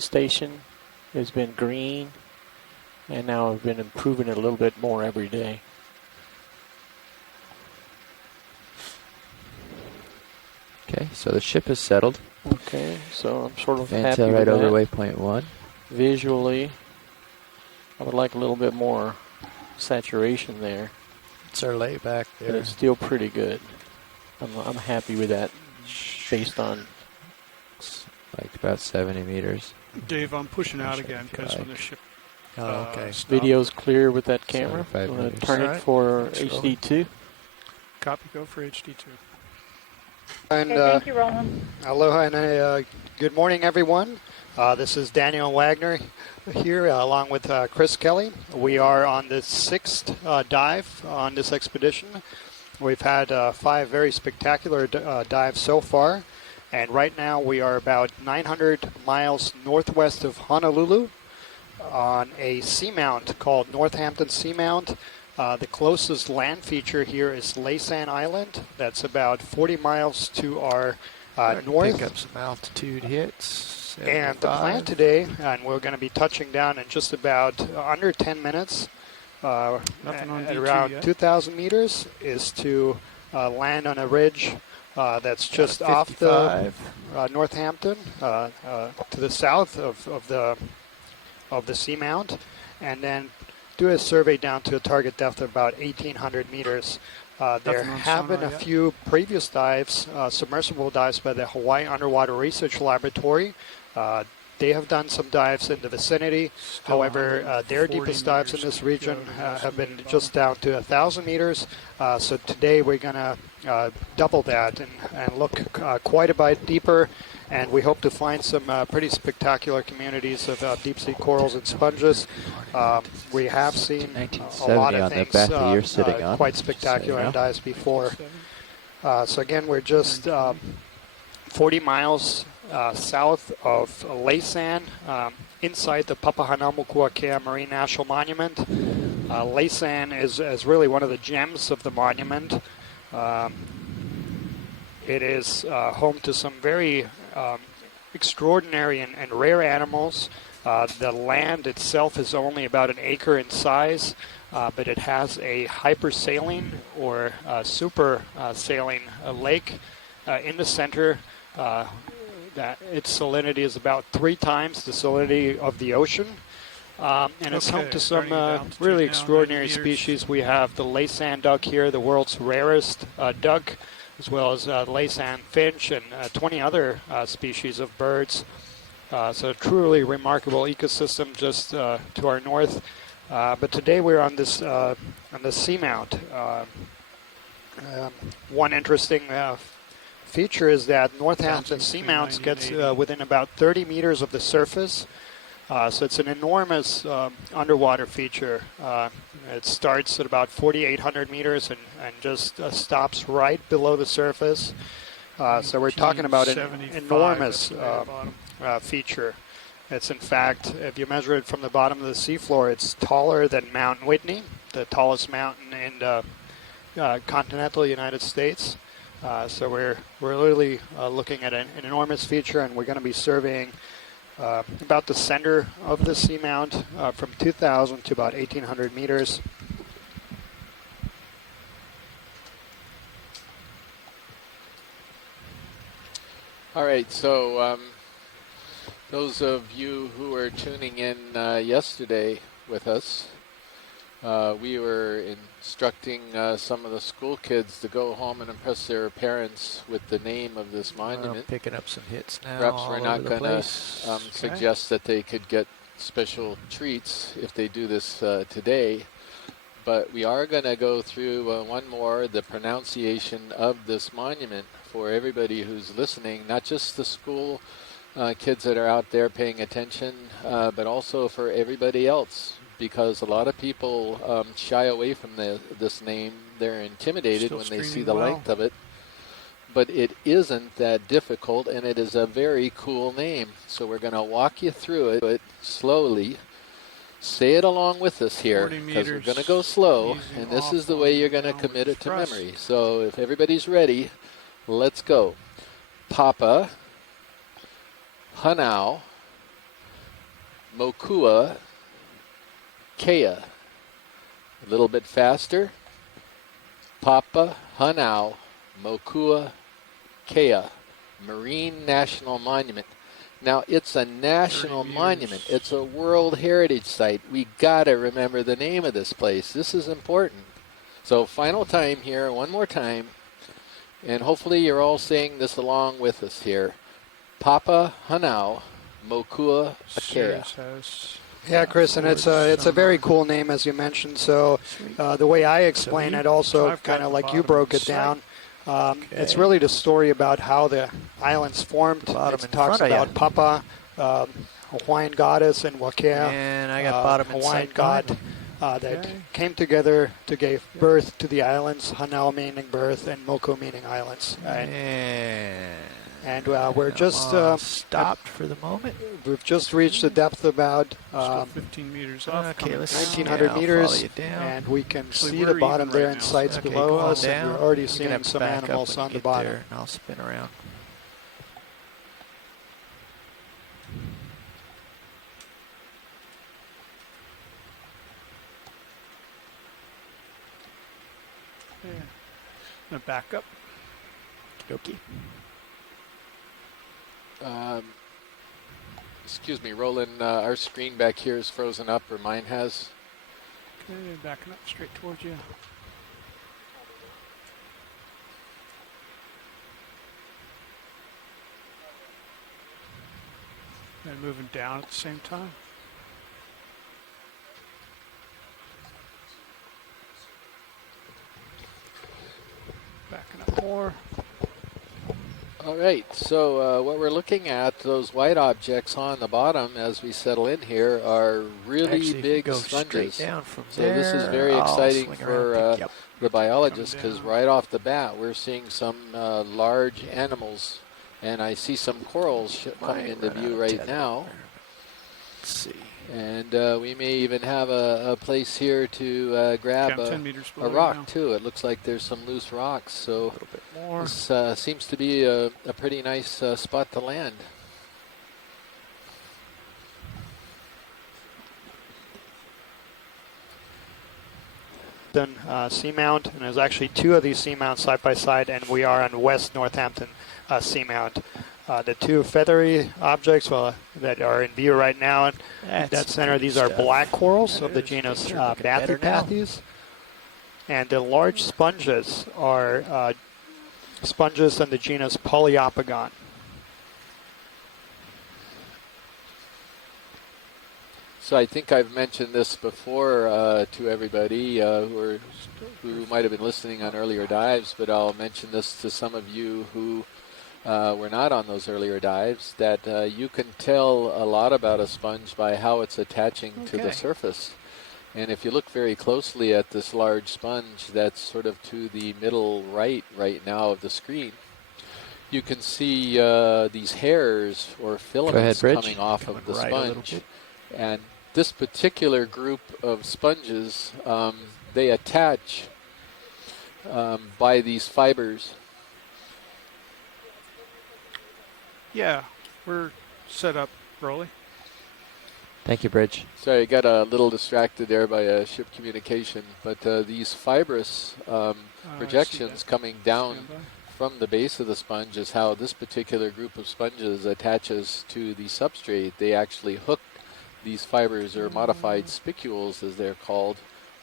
pit station has been green, and now I've been improving it a little bit more every day. Okay, so the ship is settled. Okay, so I'm sort of happy Fantail with right that. over waypoint 1. Visually, I would like a little bit more saturation there. It's our layback there. But it's still pretty good. I'm happy with that based on... Like about 70 meters. Dave, I'm pushing out again because when the ship okay. Video's clear with that camera. 75 I'm going to meters. turn it Alright. for Thanks, HD2. Copy, go for HD2. And Okay, thank you, Roland. aloha and good morning, everyone. This is Daniel Wagner here along with Chris Kelly. We are on the 6th dive on this expedition. We've had 5 very spectacular dives so far. And right now we are about 900 miles northwest of Honolulu on a seamount called Northampton Seamount. The closest land feature here is Laysan Island. That's about 40 miles to our north. Pick up some altitude hits. And the plan today, and we're going to be touching down in just about under 10 minutes, at around 2,000 meters, is to land on a ridge that's just off the Northampton to the south of the seamount, and then do a survey down to a target depth of about 1,800 meters. There have been a few previous dives, submersible dives by the Hawaii Underwater Research Laboratory. They have done some dives in the vicinity. However, their deepest dives in this region have been just down to 1,000 meters. So today we're going to double that and look quite a bit deeper. And we hope to find some pretty spectacular communities of deep-sea corals and sponges. We have seen a lot of things quite spectacular in dives before. So again, we're just 40 miles south of Laysan, inside the Papahanaumokuakea Marine National Monument. Laysan is really one of the gems of the monument. It is home to some very extraordinary and rare animals. The land itself is only about an acre in size, but it has a hypersaline or super saline lake in the center. That its salinity is about 3 times the salinity of the ocean. And it's home to some really extraordinary species. We have the Laysan duck here, the world's rarest duck, as well as Laysan finch and 20 other species of birds. So a truly remarkable ecosystem just to our north. But today we're on this seamount. One interesting feature is that Northampton Seamount gets within about 30 meters of the surface. So it's an enormous underwater feature. It starts at about 4,800 meters and just stops right below the surface. So we're talking about an enormous feature. It's in fact, if you measure it from the bottom of the seafloor, it's taller than Mount Whitney, the tallest mountain in the continental United States. So we're really looking at an enormous feature, and we're going to be surveying about the center of the seamount from 2,000 to about 1,800 meters. All right, so those of you who were tuning in yesterday with us, we were instructing some of the school kids to go home and impress their parents with the name of this monument. Picking up some hits now. Perhaps we're not going to suggest that they could get special treats if they do this today, but we are going to go through one more, the pronunciation of this monument for everybody who's listening, not just the school kids that are out there paying attention, but also for everybody else. Because a lot of people shy away from this name. They're intimidated when they see the length of it. But it isn't that difficult, and it is a very cool name. So we're going to walk you through it slowly. Say it along with us here, because we're going to go slow, and this is the way you're going to commit it to memory. So if everybody's ready, let's go. Papa, Hanau, Mokua Kea. A little bit faster. Papa Hanau Mokua Kea, Marine National Monument. Now, it's a national 30 monument. meters. It's a World Heritage Site. We got to remember the name of this place. This is important. So, final time here, one more time. And hopefully you're all saying this along with us here. Papa Hanau Mokua Kea. Series has Yeah, Chris, and it's a very cool name, as you mentioned. So the way I explain it, also I've got kind of the like you bottom broke of it the down. It's Okay. really the story about how the islands formed. Bottom It in talks front of ya. about Papa, Hawaiian goddess, and Wakea, And I got bottom in Hawaiian sight god behind that Okay. came together to give birth to the islands. Hanau meaning birth, and Moko meaning islands. And we're just stopped for the moment. we've just reached a depth about still 15 meters off. Okay, coming let's down. 1900 I'll meters, follow you down. and we can Actually, see we're the bottom even there right in now, sights Okay, below go on us, and down. we're already You're gonna seeing have to some back up animals when on you the get bottom. there, and I'll spin around. Yeah. Gonna back up. Okay. Excuse me, Roland, our screen back here is frozen up, or mine has. Okay, backing up straight towards you. And moving down at the same time. Backing up more. All right, so what we're looking at, those white objects on the bottom as we settle in here, are really Actually, if you big go straight sponges. down from So there, this is very I'll exciting swing for around, pick you up. the biologists, because down. right off the bat we're seeing some large animals, and I see some corals coming Might into run out view of right tether now. there. Let's see. And we may even have a place here to Okay, grab I'm 10 meters a below you rock now. too. It looks like there's some loose rocks, A so little bit more. this seems to be a pretty nice spot to land. Seamount, and there's actually two of these seamounts side by side, and we are on West Northampton Seamount. The two feathery objects that are in view right now in that center, pretty these are stuff. black corals That of the is. genus Things are looking better now. Bathypathes. And the large sponges are sponges in the genus Poliopogon. So I think I've mentioned this before to everybody who might have been listening on earlier dives, but I'll mention this to some of you who were not on those earlier dives, that you can tell a lot about a sponge by how it's attaching to the Okay. surface. And if you look very closely at this large sponge that's sort of to the middle right now of the screen, you can see these hairs or filaments Bridge. coming off Coming of the right a little sponge. bit. And this particular group of sponges, they attach by these fibers. Yeah, we're set up, Rolly. Thank you, Bridge. Sorry, I got a little distracted there by ship communication, but these fibrous I projections see that. coming down Stand by. from the base of the sponge is how this particular group of sponges attaches to the substrate. They actually hook these fibers, or modified spicules as they're called,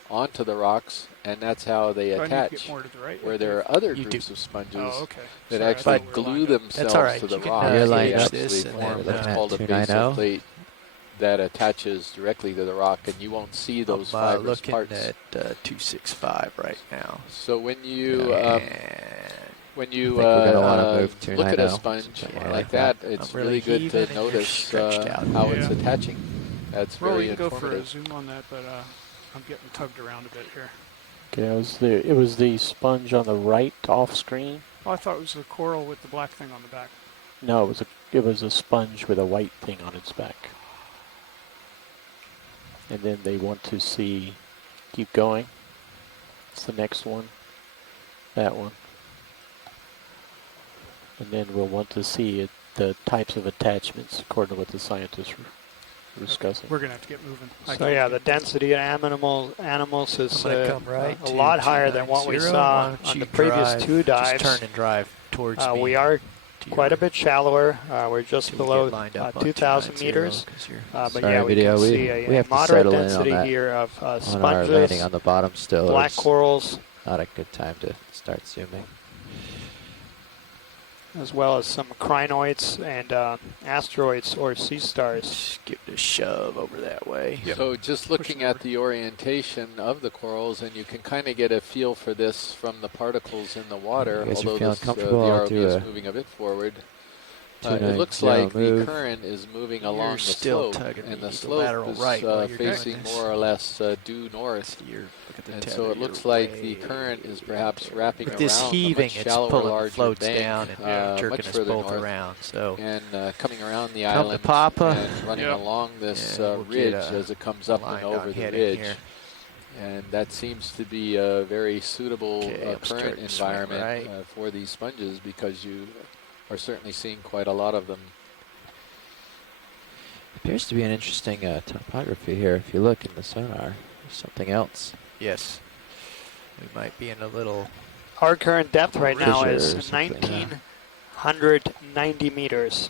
onto the rocks, and that's how they Do I need to get attach. more to the right? Where there are other You groups do. of sponges Oh, okay. that Sorry, I actually thought we were glue lined up. themselves all right. to the You can, rock. You're They lined up. actually This and form then, what's uh, called a 290. basal plate that attaches directly to the rock, and you won't see those I'm fibrous looking parts. at 265 right now. So when you And when you I think we're gonna wanna move to look at a 90. sponge Something like like that, that. it's I'm really really good heaving to and you're notice stretched out. how it's Yeah. attaching. That's Rolly, very you can go for a informative. zoom on that, but I'm getting tugged around a bit here. Okay, it was the sponge on the right off screen. Oh, I thought it was the coral with the black thing on the back. No, it was a sponge with a white thing on its back. And then they want to see, keep going. It's the next one, that one. And then we'll want to see the types of attachments according to what the scientists discussing. We're gonna have to get moving. I So can't yeah, get the density of animals is I'm gonna come right a to lot higher than what we 290. saw Why don't on you the previous drive, two dives. Just turn and drive towards me. We are to quite your- a bit shallower. We're just till we below get lined up on 2,000 290, meters. 'cause you're- But Sorry, yeah, we video. can We- see we a have to moderate settle in on density that here of on our sponges, landing on the bottom still. black It's corals, not a good time to start zooming. as well as some crinoids and asteroids or sea stars. Just give it a shove over that way. So just looking at the orientation of the corals, and you can kind of get a feel for this from the particles in the water, You guys are although feeling this, the comfortable? I'll ROV do is a moving a bit forward. It 290 looks like move. the current is moving You're along the still slope, tugging me and the the slope lateral is right while you're doing facing this. more or less due north. Look at the And tether, so it you're looks like way the current is perhaps wrapping With this around heaving, a much it's shallower, pulling the larger floats bank, down and jerking much us further both north, around. So and coming around the Come to island Papa. and running Yep. along this And we'll get ridge a as it comes up and line over on the heading ridge. here. And that seems to be a very suitable Okay, I'm current starting to swing environment right. for these sponges, because you are certainly seeing quite a lot of them. Appears to be an interesting topography here. If you look in the sonar, there's something else. yes, we might be in a little. Our current depth right now Fissure or is something, yeah. 1,990 meters.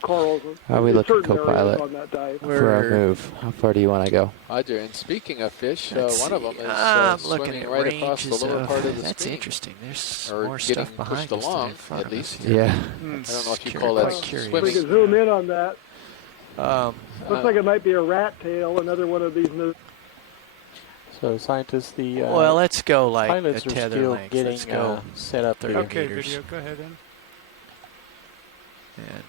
Corals. How are we in looking, certain areas co-pilot, on that dive. for our move? How far do you want to go? Roger, and speaking of fish, Let's one of see. them is I'm looking swimming at right across the ranges lower part of the That's screen. interesting. There's Or more getting stuff behind pushed us than along, in front at of us least. here. Yeah. I don't know if you Curious- call that quite curious. We swimming. can zoom in on that. Uh, Looks like it might be a rat tail, another one of these new. So scientists, the well, let's go like a pilots are tether still length. Let's getting go. set up 30 here. Okay, meters. video, go ahead then.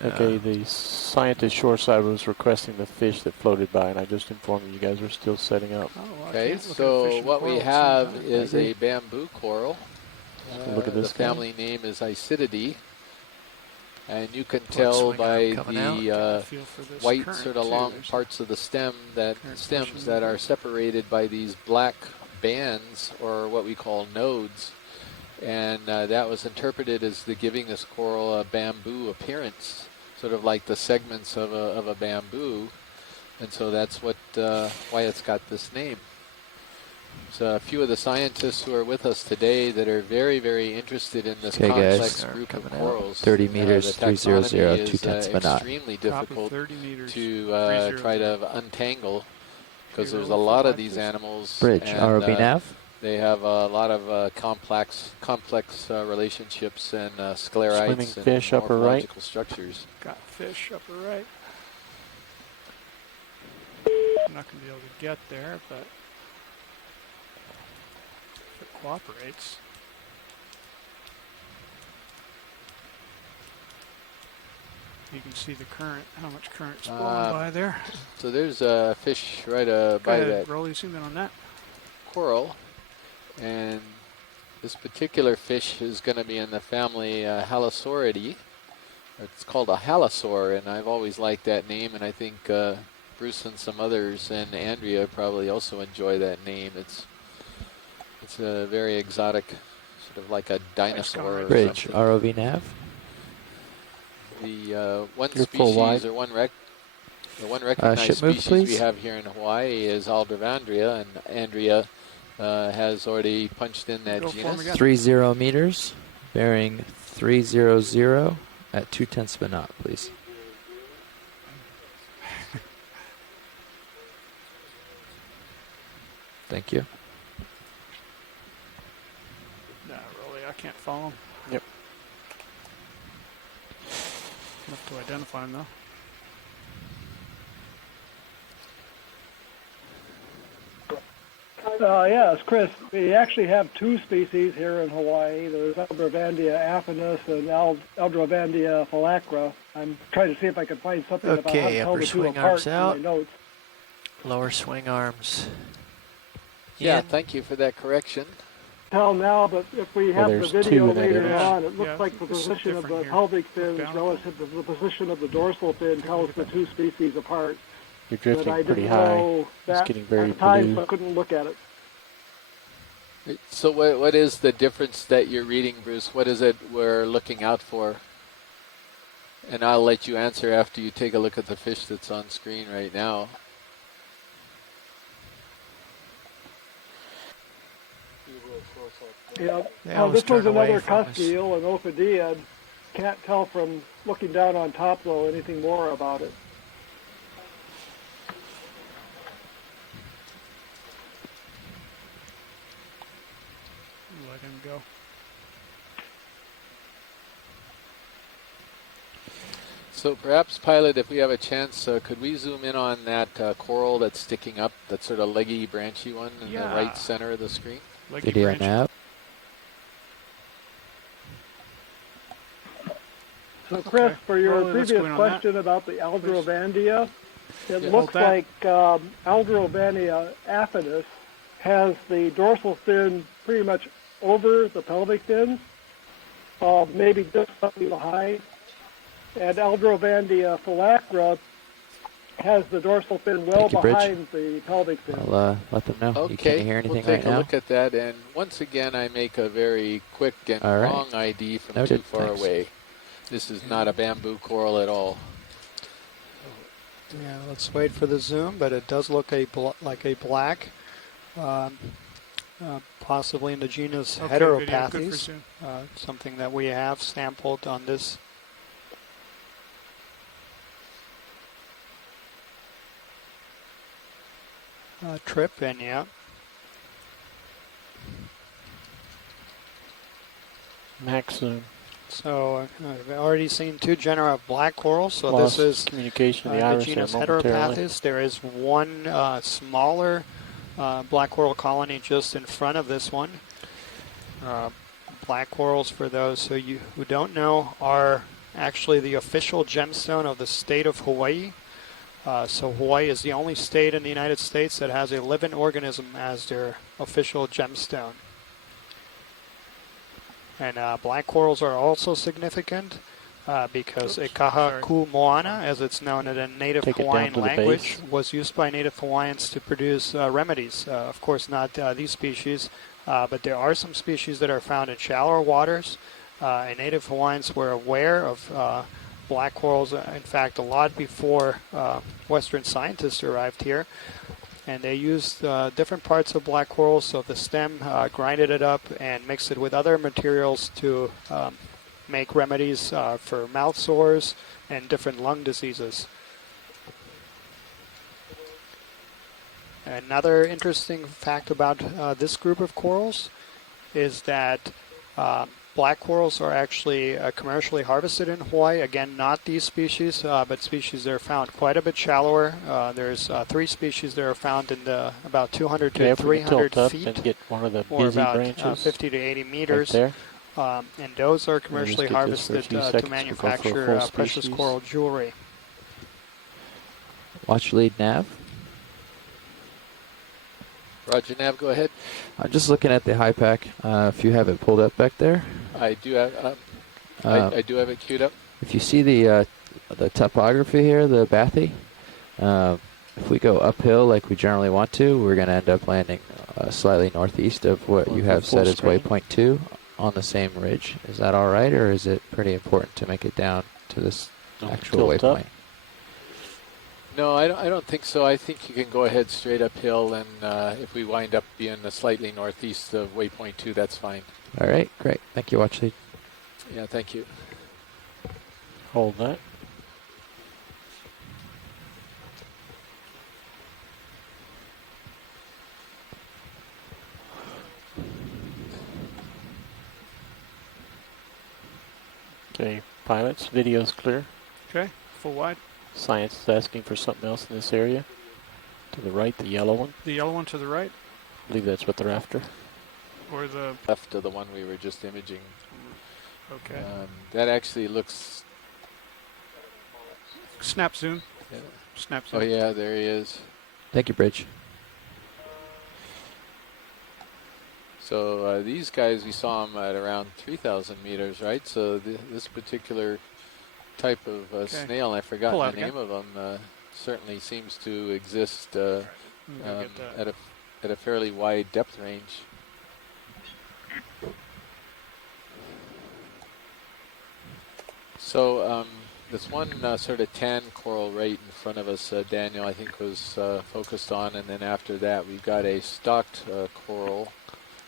And, Okay, the scientist shoreside was requesting the fish that floated by, and I just informed you guys are still setting up. Oh, well, I Okay, can't look at so fish and what we coral at the have same time. is a bamboo coral. Look at this The guy. family name is Isididae, and you can Plug tell swing by arm coming out. the Got a feel for this white current, sort of too. long There's a parts of the stem, that current stems pushing that it. are separated by these black bands, or what we call nodes, and that was interpreted as the giving this coral a bamboo appearance, sort of like the segments of a bamboo, and so that's what why it's got this name. So a few of the scientists who are with us today that are very, very interested in this Okay, guys. complex group of Coming out. corals. 30 meters, the taxonomy 300, is 2/10 of a knot. extremely Copy, difficult 30 meters, to 300. try to untangle, because there's a 0, lot of 5, these 6. animals. Bridge, and, ROV nav. they have a lot of complex relationships and sclerites Swimming and fish upper right. morphological structures. Got fish upper right. I'm not going to be able to get there, but if it cooperates. You can see the current, how much current's blowing by there. So there's a fish right Go by ahead, that Rolly, zoom in on that. coral, and this particular fish is going to be in the family Halosauridae. It's called a halosaur, and I've always liked that name, and I think Bruce and some others and Andrea probably also enjoy that name. It's a very exotic, sort of like a dinosaur or Bridge, something. ROV nav. The one You're full wide. species, or the one recognized ship move, species we please. have here in Hawaii is Aldrovandria, and Andrea has already punched in that Go for 'em genus. again. 30 meters, bearing 300 at 2/10 of a knot, please. Thank you. Nah, Rolly, I can't follow him. Yep. Enough to identify him, though. Yes, Chris. We actually have two species here in Hawaii. There's Aldrovandria affinis and Aldrovandria phylacra. I'm trying to see if I can find something about how Okay, to tell upper the two swing apart arms in my out. notes. Lower swing arms. Yeah, in. thank you for that correction. Tell now, but if we have the there's video two in that later image. on, it looks Yeah, like the this is position of the different here. pelvic fins Down. relative to the position of the dorsal fin tells the two species apart. You're But drifting I pretty didn't high. know that getting very at times, blue. so I couldn't look at it. So what is the difference that you're reading, Bruce? What is it we're looking out for? And I'll let you answer after you take a look at the fish that's on screen right now. Yeah. They Now, always this was turn away another from cusk us. eel, an Ophidia. Can't tell from looking down on top, though, anything more about it. Let him go. So perhaps, pilot, if we have a chance, could we zoom in on that coral that's sticking up, that sort of leggy, branchy one in the Yeah. right center of the screen? Leggy Video branch. nav. So, Chris, Okay. for your Well, let's previous go in on that. question about the Aldrovandia, it Yeah. looks Hold that. like Aldrovandia aphanus has the dorsal fin pretty much over the pelvic fins, maybe just slightly behind. And Aldrovandia phylacra has the dorsal fin well Thank you, Bridge. behind the pelvic fin. I'll let them know. Can Okay, you hear anything we'll take right a now? look at that. And once again, I make a very quick and All right. wrong ID from Noted. too far Thanks. away. This is not a bamboo coral at all. Yeah, let's wait for the zoom, but it does look like a black, possibly in the genus Okay, video, good for Heteropathes, zoom. something that we have sampled on this. Trip, and yeah, Max zoom. so I've already seen two genera of black corals. So Lost this is communication of the the iris genus there momentarily. Heteropathes. There is one smaller black coral colony just in front of this one. Black corals, for those who don't know, are actually the official gemstone of the state of Hawaii. So Hawaii is the only state in the United States that has a living organism as their official gemstone. And black corals are also significant because ekaha ku moana, as it's known in a native Take it down Hawaiian to the language, base. was used by native Hawaiians to produce remedies. Of course, not these species, but there are some species that are found in shallower waters. And native Hawaiians were aware of black corals, in fact, a lot before Western scientists arrived here. And they used different parts of black coral, so the stem, grinded it up and mixed it with other materials to make remedies for mouth sores and different lung diseases. Another interesting fact about this group of corals is that black corals are actually commercially harvested in Hawaii. Again, not these species, but species that are found quite a bit shallower. There's 3 species that are found in the about 200 Okay, to if we can 300 tilt up feet, and get one of the or busy about branches 50 to 80 right meters. there. And those are commercially get this for a harvested few to seconds. We'll go for a manufacture full precious species. coral jewelry. Watch lead nav. Roger, Nav, go ahead. I'm just looking at the high pack. If you have it pulled up back there. I do have I do have it queued up. If you see the topography here, the bathy, if we go uphill like we generally want to, we're going to end up landing slightly northeast of what Going you for have full set as screen. waypoint 2 on the same ridge. Is that all right, or is it pretty important to make it down to this actual Tilt up. waypoint? No, I don't think so. I think you can go ahead straight uphill, and if we wind up being slightly northeast of waypoint 2, that's fine. All right, great. Thank you, watch lead. Yeah, thank you. Hold that. Okay, pilots, video's clear. Okay, full wide. Science is asking for something else in this area. To the right, the yellow one. The yellow one to the right, I believe that's what they're after. or the, Left of the one we were just imaging. okay. That actually looks. Snap zoom. Yeah. Snap zoom. Oh yeah, there he is. Thank you, Bridge. So these guys, we saw them at around 3,000 meters, right? So this particular type of snail, I forgot Pull the out name again. of them, certainly seems to exist Let me go get that. at a fairly wide depth range. So this one sort of tan coral right in front of us, Daniel, I think was focused on, and then after that we've got a stocked coral.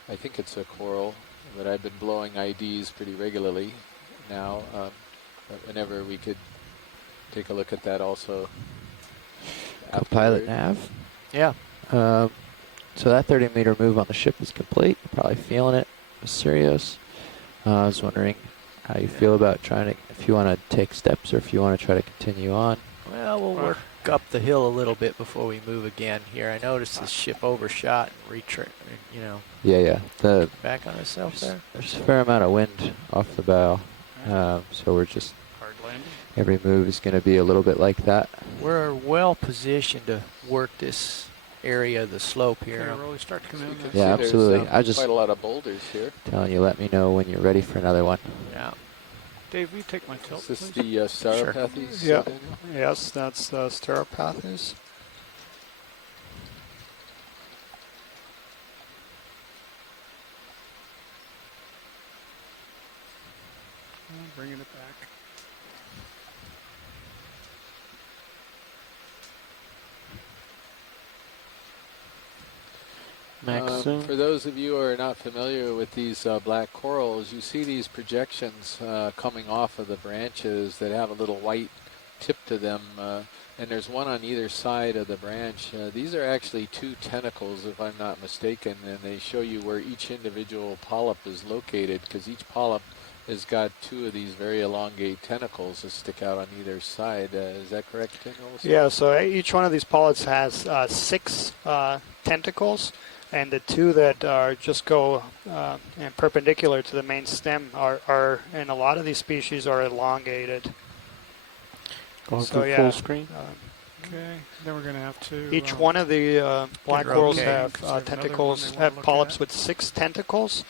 I think it's a coral that I've been blowing IDs pretty regularly now. But whenever we could take a look at that also. Pilot afterward. nav. Yeah. So that 30-meter move on the ship is complete. You're probably feeling it. Serious. I was wondering how you feel about trying to, if you want to take steps or if you want to try to continue on. Well, we'll work up the hill a little bit before we move again here. I noticed the ship overshot and Yeah. The back on itself there. There's a fair amount of wind off the bow. So we're just, Hard landing. every move is going to be a little bit like that. We're well positioned to work this area of the slope here. Gonna really start to come in. See Yeah, there's, absolutely. I just quite a lot of boulders here. telling you, let me know when you're ready for another one. Yeah. Dave, will you take my tilt, Is this please? the Staropathes? Yeah. Daniel? Yes, that's the Staropathes. Bringing it back. Max zoom. For those of you who are not familiar with these black corals, you see these projections coming off of the branches that have a little white tip to them, and there's one on either side of the branch. These are actually two tentacles, if I'm not mistaken, and they show you where each individual polyp is located, because each polyp has got two of these very elongate tentacles that stick out on either side. Is that correct, Daniel? Yeah, so each one of these polyps has 6 tentacles, and the 2 that are just go and perpendicular to the main stem are, and a lot of these species are elongated. Going So, to yeah. full screen. Okay, then we're going to have to... Each one of the black Good corals rotate. have Is there another tentacles, one they wanna have look polyps at? with 6 tentacles.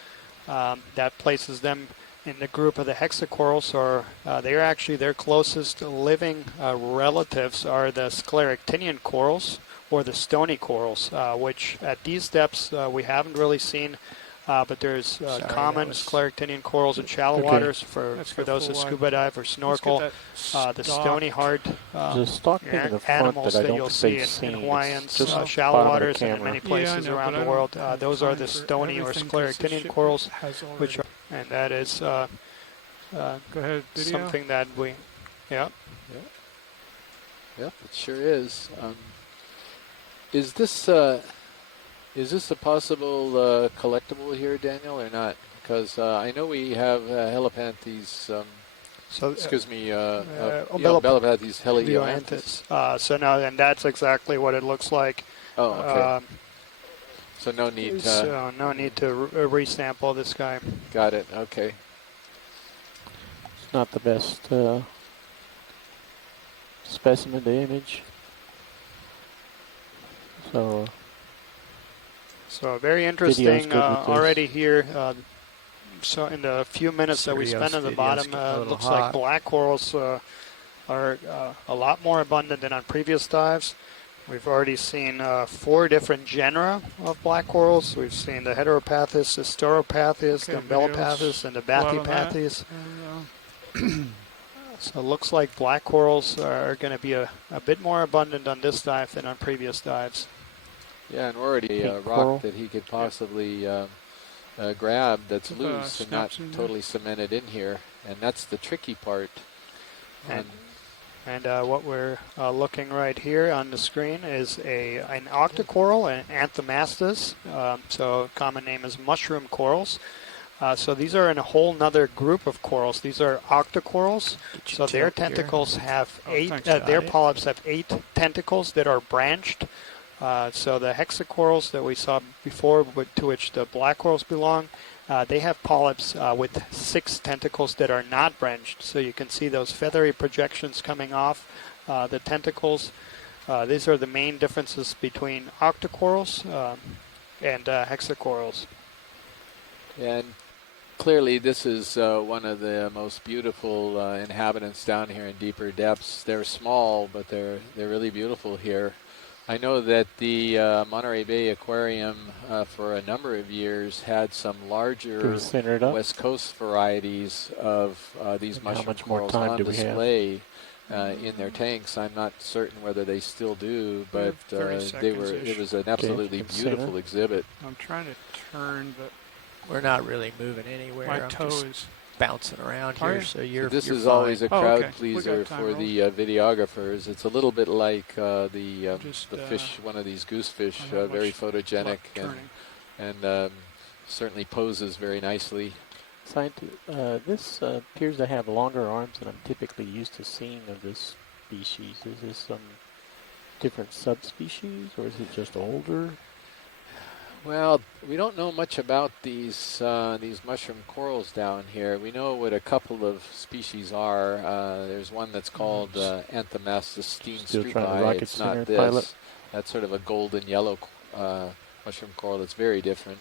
That places them in the group of the hexacorals, or their closest living relatives are the scleractinian corals or the stony corals, which at these depths we haven't really seen, but there's Sorry, common that was- scleractinian corals in shallow Okay. waters for Let's go those who full wide. scuba dive or Let's get snorkel. that The stock. stony hard There's a stock thing in the front animals that I that don't you'll think see they've in seen. Hawaiians, It's just shallow bottom of the waters, and in camera. many places Yeah, I know, around but the I world. don't have Those are time the for stony or everything 'cause the scleractinian ship corals, has which already- are, and that is Go ahead, video. something that we, yeah. Yep, it sure is. Is this a possible collectible here, Daniel, or not? Because I know we have Helipanthes, So excuse me, Umbellapathes Helioanthes. So no, and that's exactly what it looks like. Oh, okay. So no need. So no need to resample this guy. Got it. Okay. It's not the best specimen to image. So So very Video's interesting good with this. already here. So in the few minutes that we spent on the Video's bottom, getting a little looks like hot. black corals are a lot more abundant than on previous dives. We've already seen 4 different genera of black corals. We've seen the Heteropathes, the Stauropathes, the Okay, Umbellapathes, and the go out on that. Bathypathes. And, So it looks like black corals are going to be a bit more abundant on this dive than on previous dives. Yeah, and we're already a Pink rock coral. that he could possibly grab that's With, loose and not snaps in there. totally cemented in here, and that's the tricky part. And what we're looking right here on the screen is an octocoral, an Anthomastus. So common name is mushroom corals. So these are in a whole nother group of corals. These are octocorals. Get you So their tilt here. tentacles have Oh, 8. thanks, Their Scotty. polyps have 8 tentacles that are branched. So the hexacorals that we saw before, to which the black corals belong, they have polyps with 6 tentacles that are not branched. So you can see those feathery projections coming off the tentacles. These are the main differences between octocorals and hexacorals. And clearly this is one of the most beautiful inhabitants down here in deeper depths. They're small, but they're really beautiful here. I know that the Monterey Bay Aquarium for a number of years had some do larger we center it up? West Coast varieties of these And how mushroom much more corals time on do we have? display. in their tanks. I'm not certain whether they still do, We but have 30 they were. seconds-ish. It was an absolutely you can see beautiful that. exhibit. I'm trying to turn, but We're not really moving anywhere. my I'm toe just is. bouncing around Are here, you? so you're. So this you're is fine. always a Oh, crowd okay. We pleaser got time for roll. the videographers. It's a little bit like the Just, fish, one of these goosefish, I'm not very much photogenic luck turning. and certainly poses very nicely. This appears to have longer arms than I'm typically used to seeing of this species. Is this some different subspecies, or is it just older? Well, we don't know much about these mushroom corals down here. We know what a couple of species are. There's one that's called Anthomastus Still trying to streeteye. rocket It's not center this. pilot. That's sort of a golden yellow mushroom coral that's very different.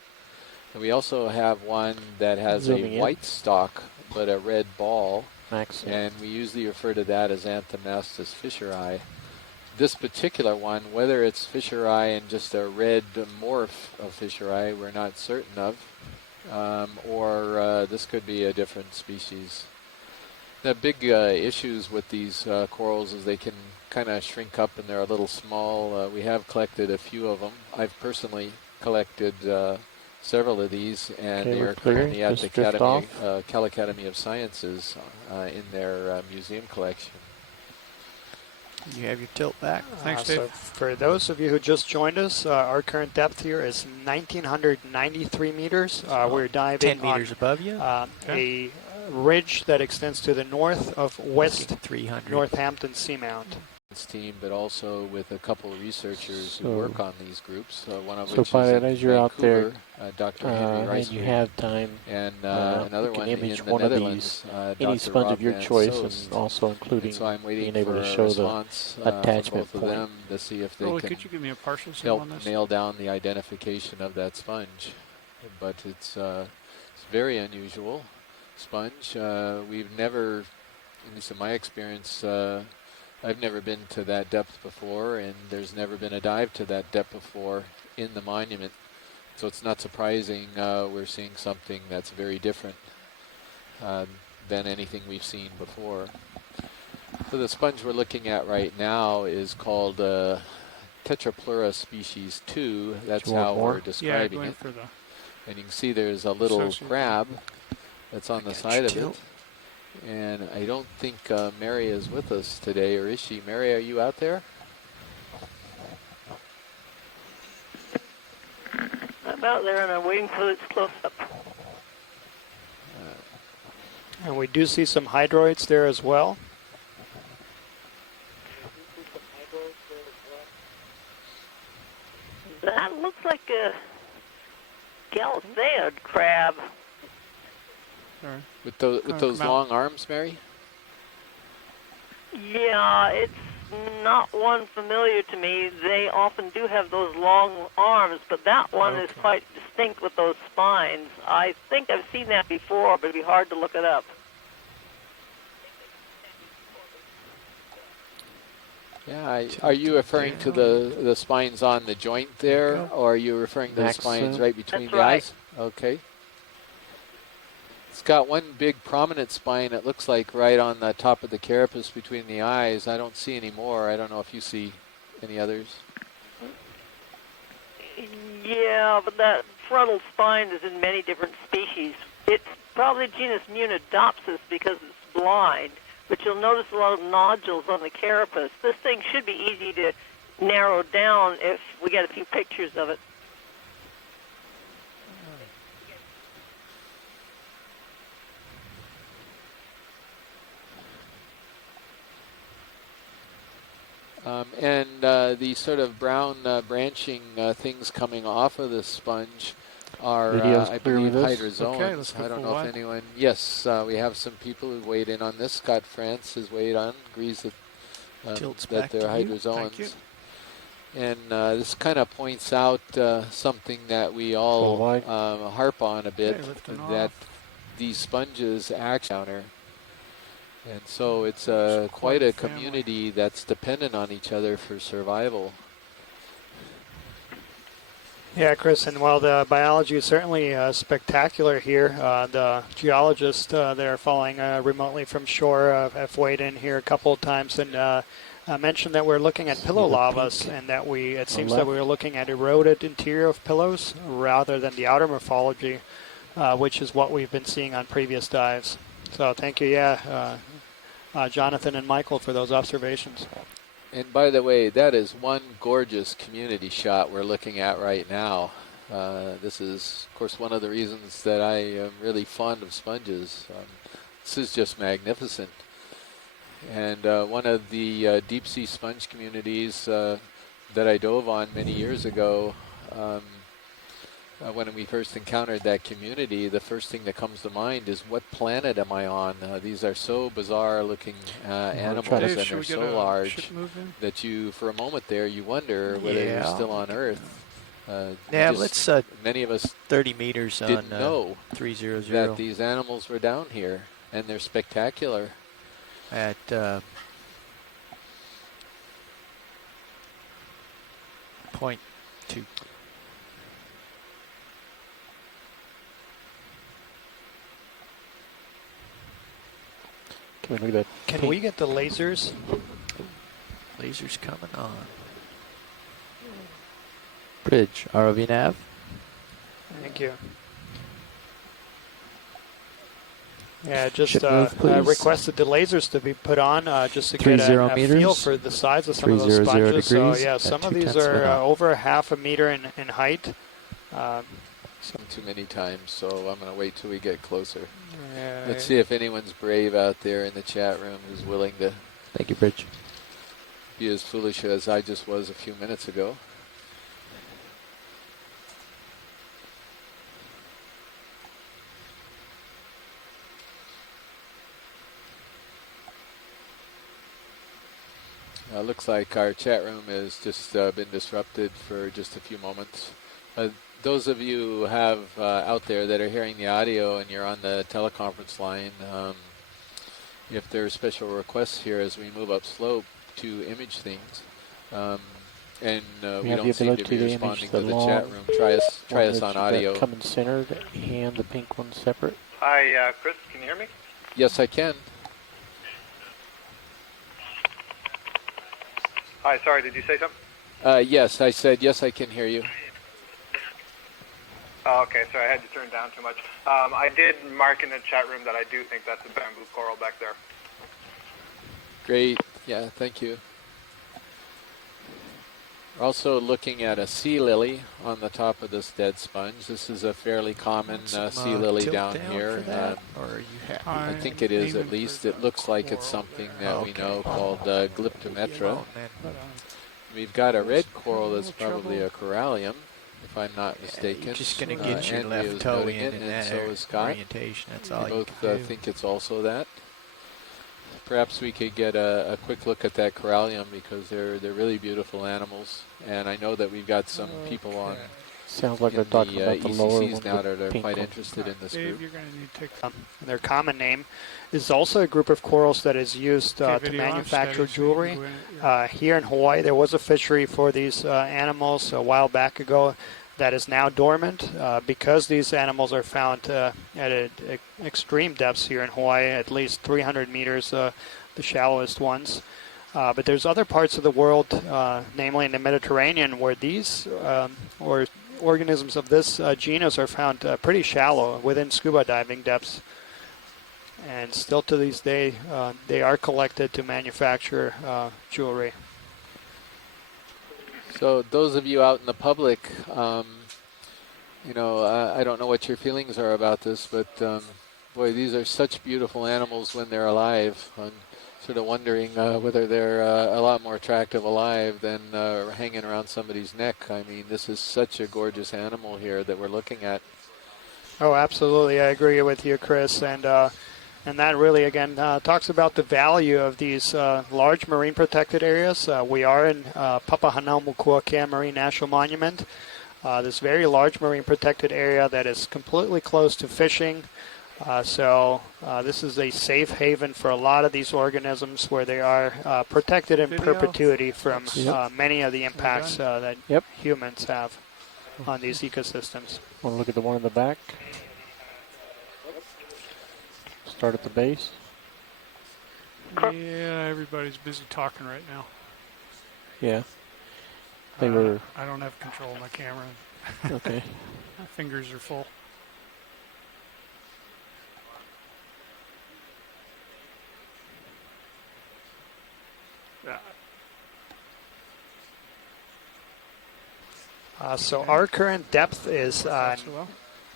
And we also have one that has Zooming a in. white stalk but a red ball, Max. and we usually refer to that as Anthomastus fisheri. This particular one, whether it's fisheri and just a red morph of fisheri, we're not certain of, or this could be a different species. The big issues with these corals is they can kind of shrink up and they're a little small. We have collected a few of them. I've personally collected several of these, and Okay, they we're are clear. currently at Just the drift Cal Academy of Sciences in their museum collection. You have your tilt back. Thanks, So Dave. for those of you who just joined us, our current depth here is 1,993 meters. We're diving 10 meters above you. a ridge that extends to the north of West 300. Northampton Seamount. Team, but also with a couple of researchers who So- work on these groups. One of So which pilot, is in as you're out there, Vancouver, Dr. Henry Rice, and you have time, and you another can one image in the one of Netherlands, any Dr. sponge Rob of your Van choice, Soest. and also including And so I'm waiting being able for to a show the response attachment from both point. of them to see if they Rolly, can could you give me a partial zoom help on this? nail down the identification of that sponge. But it's very unusual sponge. We've never, at least in my experience, I've never been to that depth before, and there's never been a dive to that depth before in the monument. So it's not surprising we're seeing something that's very different than anything we've seen before. So the sponge we're looking at right now is called Tetrapleura species 2. That's you want how more? we're Yeah, describing going it. for the. And you can see there's a little Associate. crab that's on the got side your of tilt. it. And I don't think Mary is with us today, or is she? Mary, are you out there? I'm out there and I'm waiting for its close-up. And we do see some hydroids there as well. That looks like a Galatheid crab. Sorry. With those come out. long arms, Mary? Yeah, it's not one familiar to me. They often do have those long arms, but that one is Okay. quite distinct with those spines. I think I've seen that before, but it'd be hard to look it up. Yeah. Are you referring to the spines on the joint there, or are you referring to the Max spines zoom. right between That's the right. eyes? Okay. It's got one big prominent spine, it looks like, right on the top of the carapace between the eyes. I don't see any more. I don't know if you see any others. Yeah, but that frontal spine is in many different species. It's probably genus Munidopsis because it's blind, but you'll notice a lot of nodules on the carapace. This thing should be easy to narrow down if we get a few pictures of it. And the sort of brown branching things coming off of the sponge are, Video's I clear believe, with this? hydrozoans. Okay, let's go I don't full know wide. if anyone... Yes, we have some people who weighed in on this. Scott France has weighed on, agrees that, Tilts that back they're to you. hydrozoans. Thank you. And this kind of points out something that we all Full wide. harp on a bit, Okay, lifting that off. these sponges act counter. And so it's It's quite quite a a family. community that's dependent on each other for survival. Yeah, Chris, and while the biology is certainly spectacular here, the geologists that are following remotely from shore have weighed in here a couple of times and mentioned that we're looking at pillow lavas and that it seems that we're looking at eroded interior of pillows rather than the outer morphology, which is what we've been seeing on previous dives. So thank you, Jonathan and Michael, for those observations. And by the way, that is one gorgeous community shot we're looking at right now. This is, of course, one of the reasons that I am really fond of sponges. This is just magnificent. And one of the deep sea sponge communities that I dove on many years ago, when we first encountered that community, the first thing that comes to mind is, what planet am I on? These are so bizarre looking animals, and they're so large that you, for a moment there, you wonder whether you're still on Earth. Let's many of us 30 meters didn't on know 300 that these animals were down here, and they're spectacular. At point 2. Can we get the lasers? Lasers coming on. Bridge, ROV nav. Thank you. Yeah, just requested the lasers to be put on just to get a feel for the size of some of those sponges. So yeah, some of these are over half a meter in height. Some too many times, so I'm going to wait till we get closer. Yeah, Let's see if anyone's brave out there in the chat room who's willing to Thank you, Bridge. be as foolish as I just was a few minutes ago. Looks like our chat room has just been disrupted for just a few moments. Those of you who have out there that are hearing the audio and you're on the teleconference line, if there are special requests here as we move up slope to image things, and we don't seem to be responding to the chat room, try us on audio. Coming centered and the pink one separate. Hi, Chris, can you hear me? Yes, I can. Hi, sorry, did you say something? Yes, I said yes, I can hear you. Oh, okay, sorry, I had you turned down too much. I did mark in the chat room that I do think that's a bamboo coral back there. Great, yeah, thank you. We're also looking at a sea lily on the top of this dead sponge. This is a fairly common sea lily down here. Or are you happy? I think it is, at least. It looks like it's something that we know called Glyptometra. We've got a red coral that's probably a corallium, if I'm not mistaken. You're just going to get your left toe in that so is Scott. orientation. That's all We you both can do. think it's also that. Perhaps we could get a quick look at that corallium, because they're really beautiful animals, and I know that we've got some people on Sounds like they're talking about the lower ECCs one, now the that are pink quite one. interested in this Dave, group. you're going to need to take Their common name is also a group of corals that is used to manufacture jewelry. Here in Hawaii, there was a fishery for these animals a while back ago that is now dormant because these animals are found at extreme depths here in Hawaii, at least 300 meters, the shallowest ones. But there's other parts of the world, namely in the Mediterranean, where these or organisms of this genus are found pretty shallow within scuba diving depths. And still to this day, they are collected to manufacture jewelry. So those of you out in the public, you know, I don't know what your feelings are about this, but boy, these are such beautiful animals when they're alive. I'm sort of wondering whether they're a lot more attractive alive than hanging around somebody's neck. I mean, this is such a gorgeous animal here that we're looking at. Oh, absolutely. I agree with you, Chris. And that really, again, talks about the value of these large marine protected areas. We are in Papahanaumokuakea Marine National Monument, this very large marine protected area that is completely closed to fishing. So this is a safe haven for a lot of these organisms where they are protected in perpetuity from many of the impacts that humans have. on these ecosystems. Want to look at the one in the back? Start at the base. Yeah, everybody's busy talking right now. Yeah. They were I don't have control of my camera. okay. My fingers are full. So our current depth is That's well.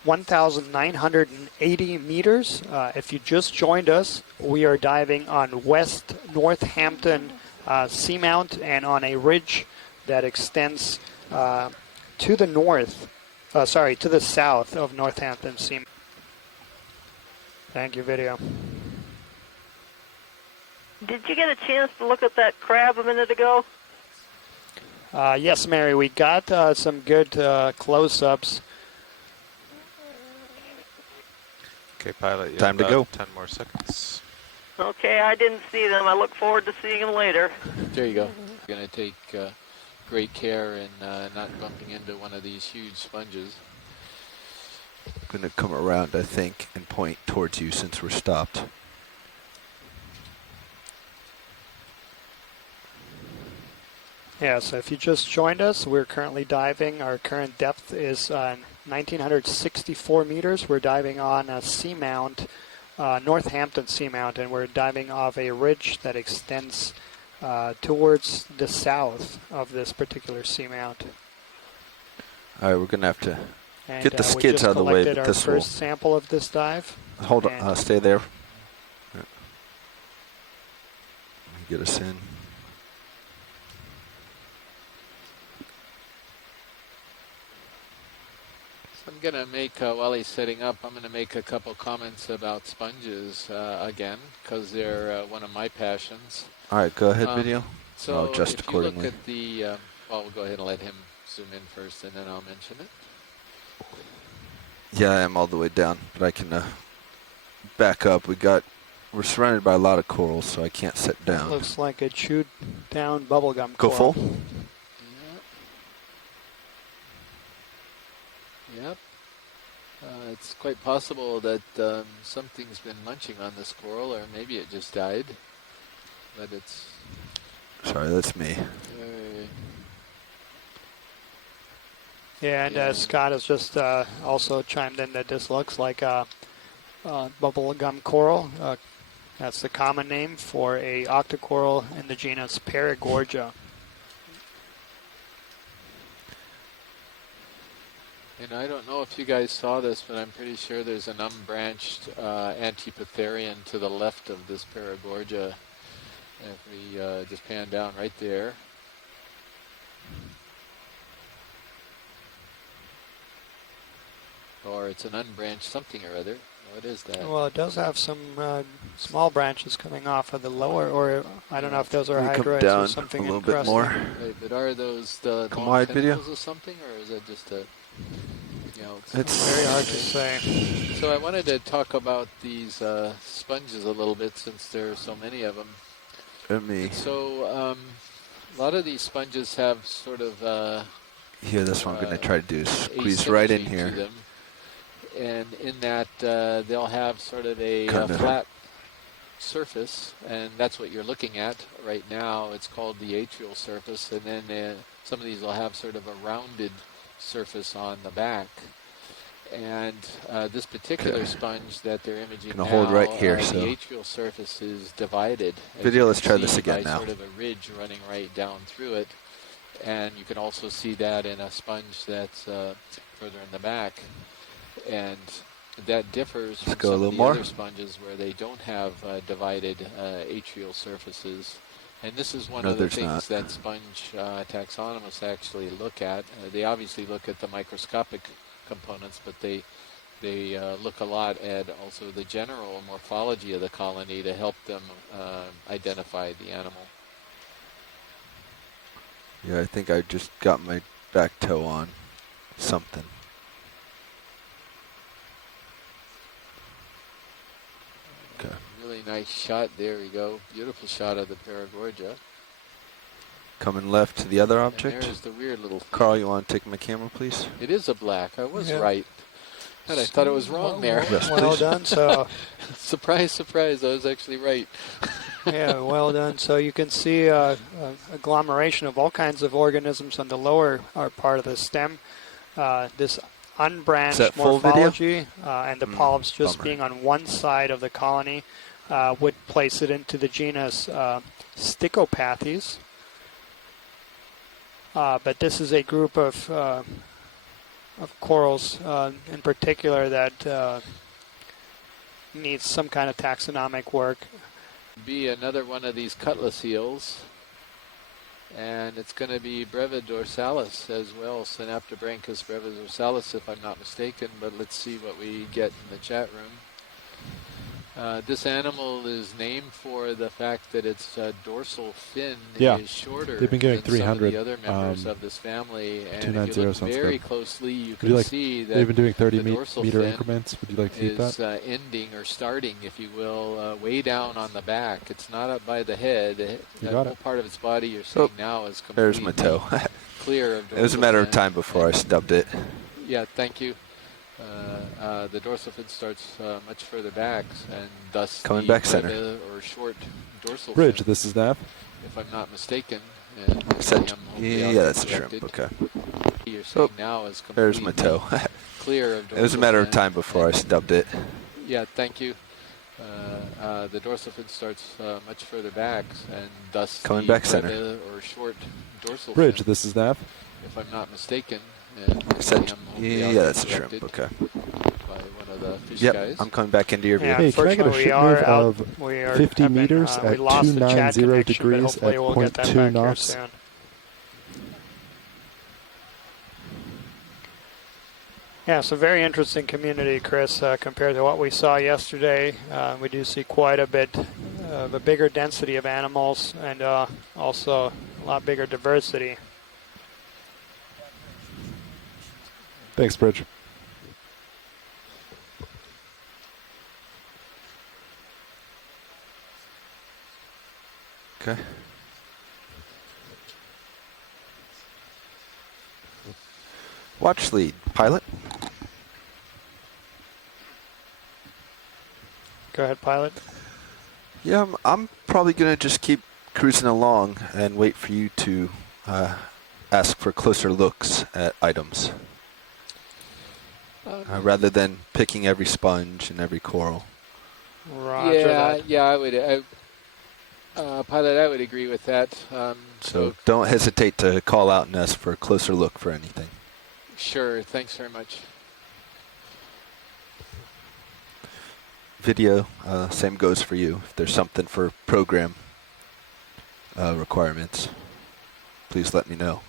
1,980 meters. If you just joined us, we are diving on West Northampton Seamount and on a ridge that extends to the north, to the south of Northampton Seamount. Thank you, video. Did you get a chance to look at that crab a minute ago? Yes, Mary, we got some good close-ups. Okay, pilot, you Time have to go. 10 more seconds. Okay, I didn't see them. I look forward to seeing them later. There you go. You're going to take great care in not bumping into one of these huge sponges. I'm going to come around, I think, and point towards you since we're stopped. Yeah, so if you just joined us, we're currently diving. Our current depth is 1,964 meters. We're diving on a seamount, Northampton Seamount, and we're diving off a ridge that extends towards the south of this particular seamount. All right, we're going to have to And, get the we skids just out of the way, collected but our this will... first sample of this dive. Hold and on, stay there. Let me get us in. I'm going to make, while he's setting up, I'm going to make a couple comments about sponges again, because they're one of my passions. All right, go ahead, video. So I'll adjust if you look accordingly. at the, well, we'll go ahead and let him zoom in first, and then I'll mention it. Yeah, I am all the way down, but I can back up. We're surrounded by a lot of coral, so I can't sit down. Looks like a chewed down bubblegum Go coral. full. Yep. It's quite possible that something's been munching on this coral, or maybe it just died. But it's... Sorry, that's me. Yeah, and Scott has just also chimed in that this looks like a bubblegum coral. That's the common name for a octocoral in the genus Paragorgia. And I don't know if you guys saw this, but I'm pretty sure there's an unbranched Antipitherian to the left of this Paragorgia. If we just pan down right there. Or it's an unbranched something or other. What is that? Well, it does have some small branches coming off of the lower, or I don't know if those are Can you come hydroids down or something a little bit encrusted. more? Right, but are those the Come long wide, video. tentacles or something, or is that just a, you know, It's Very hard to say. So I wanted to talk about these sponges a little bit, since there are so many of them. me. So a lot of these sponges have sort of Here, that's what I'm going to try to do is squeeze right in asymmetry to here. them. And in that they'll have sort of a Kinda. flat surface, and that's what you're looking at right now. It's called the atrial surface, and then some of these will have sort of a rounded surface on the back. And this particular sponge that they're imaging Gonna now, hold right here, the so- atrial surface is divided. as Video, you let's can try this see, again by now. sort of a ridge running right down through it. And you can also see that in a sponge that's further in the back. And that differs from go a some little of the more. other sponges where they don't have divided atrial surfaces. And this is one No, of the there's things not. that sponge taxonomists actually look at. They obviously look at the microscopic components, but they look a lot at also the general morphology of the colony to help them identify the animal. Yeah, I think I just got my back toe on something. Okay. Really nice shot. There we go. Beautiful shot of the Paragorgia. Coming left to the other And object. there's the weird little thing. Carl, you want to take my camera, please? It is a black. I was Yeah. right. And I thought it was wrong there. Yes, Well please. done. So, Surprise, surprise, I was actually right. yeah, well done. So you can see a agglomeration of all kinds of organisms on the lower part of the stem. This unbranched Is that full video? morphology and the polyps just bummer. being on one side of the colony would place it into the genus Stichopathes. But this is a group of corals in particular that needs some kind of taxonomic work. Be another one of these cutlass eels. And it's going to be brevidorsalis as well, Synaptobranchus brevidorsalis, if I'm not mistaken. But let's see what we get in the chat room. This animal is named for the fact that its dorsal fin is shorter they've been getting than some of 300, the other members of this family. And if 290 you look sounds very good. closely, you Would can you like, see that they've been doing 30 the dorsal meter fin increments. Would you like to eat is that? ending or starting, if you will, way down on the back. It's not up by the head. You That got whole it. part of its body you're seeing now is completely There's my toe. clear of It was a dorsal matter of fin. time before I stubbed it. Yeah, thank you. The dorsal fin starts much further back, and thus Coming the back center. breve or short dorsal Bridge, fin, this is Nav. if I'm not mistaken. And Said, hopefully I'll yeah, get that's a shrimp. corrected. Okay. You're seeing now is There's my completely toe. clear of dorsal It was a matter of fin. time before I stubbed it. Yeah, thank you. The dorsal fin starts much further back, and thus Coming the back center. breve or short dorsal Bridge, fin, this is Nav. if I'm not mistaken. And Said, hopefully I'll yeah, get that's a shrimp. corrected Okay. by one of the fish Yep, guys. I'm coming back into your view. Yeah, Hey, can I get a unfortunately, ship move we of are 50 having, meters we at lost the chat 290 connection, but degrees hopefully at we'll get that 0.2 back here knots? soon. Yeah, so very interesting community, Chris, compared to what we saw yesterday. We do see quite a bit of a bigger density of animals and also a lot bigger diversity. Thanks, Bridge. Okay. Watch lead, pilot. Go ahead, pilot. Yeah, I'm probably going to just keep cruising along and wait for you to ask for closer looks at items. Rather than picking every sponge and every coral. Roger that. Yeah, I would. Pilot, I would agree with that. So don't hesitate to call out and ask for a closer look for anything. Sure, thanks very much. Video, same goes for you. If there's something for program requirements, please let me know.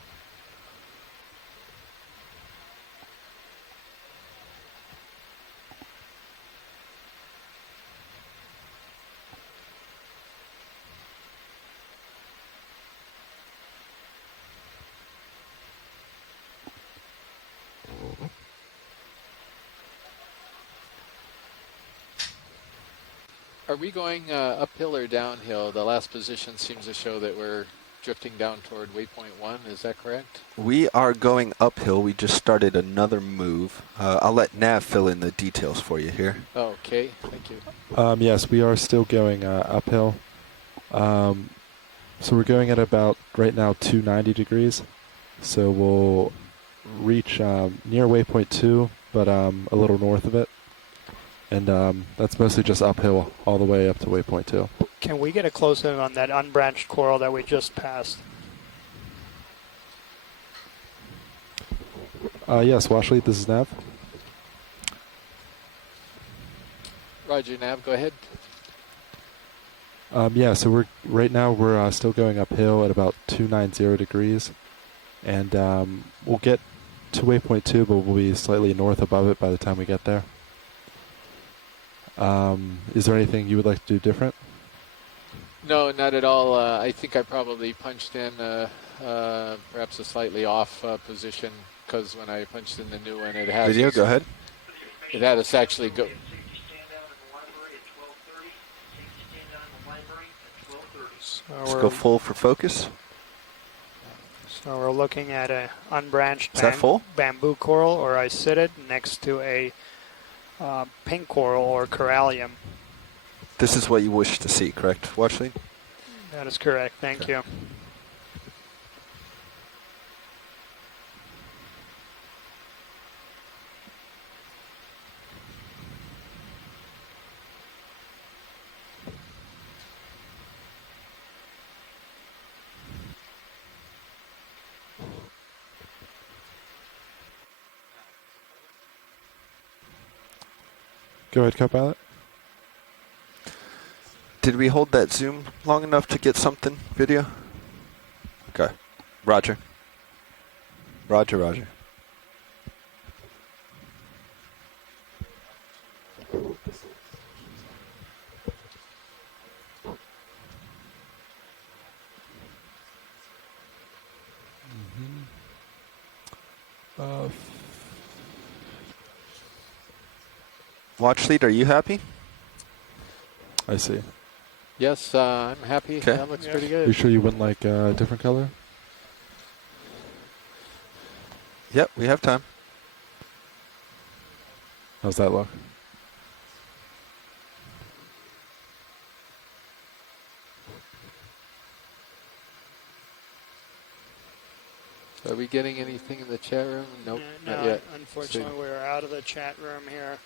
Are we going uphill or downhill? The last position seems to show that we're drifting down toward waypoint 1. Is that correct? We are going uphill. We just started another move. I'll let Nav fill in the details for you here. Okay, thank you. Yes, we are still going uphill. So we're going at about, right now, 290 degrees. So we'll reach near waypoint 2, but a little north of it. And that's mostly just uphill all the way up to waypoint 2. Can we get a close-in on that unbranched coral that we just passed? Yes, Washleet, this is Nav. Roger, Nav, go ahead. Yeah, so right now we're still going uphill at about 290 degrees. And we'll get to waypoint 2, but we'll be slightly north above it by the time we get there. Is there anything you would like to do different? No, not at all. I think I probably punched in perhaps a slightly off position, because when I punched in the new one, it has Video, go ahead. It had us actually go. So Let's go full for focus. So we're looking at a unbranched Is that full? bamboo coral or isidid next to a pink coral or corallium. This is what you wish to see, correct, Watchley? That is correct. Thank you. Go ahead, co-pilot. Did we hold that zoom long enough to get something video? Okay. Roger. Roger, roger. Watch lead, are you happy? I see. Yes, I'm happy. Okay. That looks pretty good. You sure you wouldn't like a different color? Yep, we have time. How's that look? Are we getting anything in the chat room? Nope, No, not yet. unfortunately, we're out of the chat room here.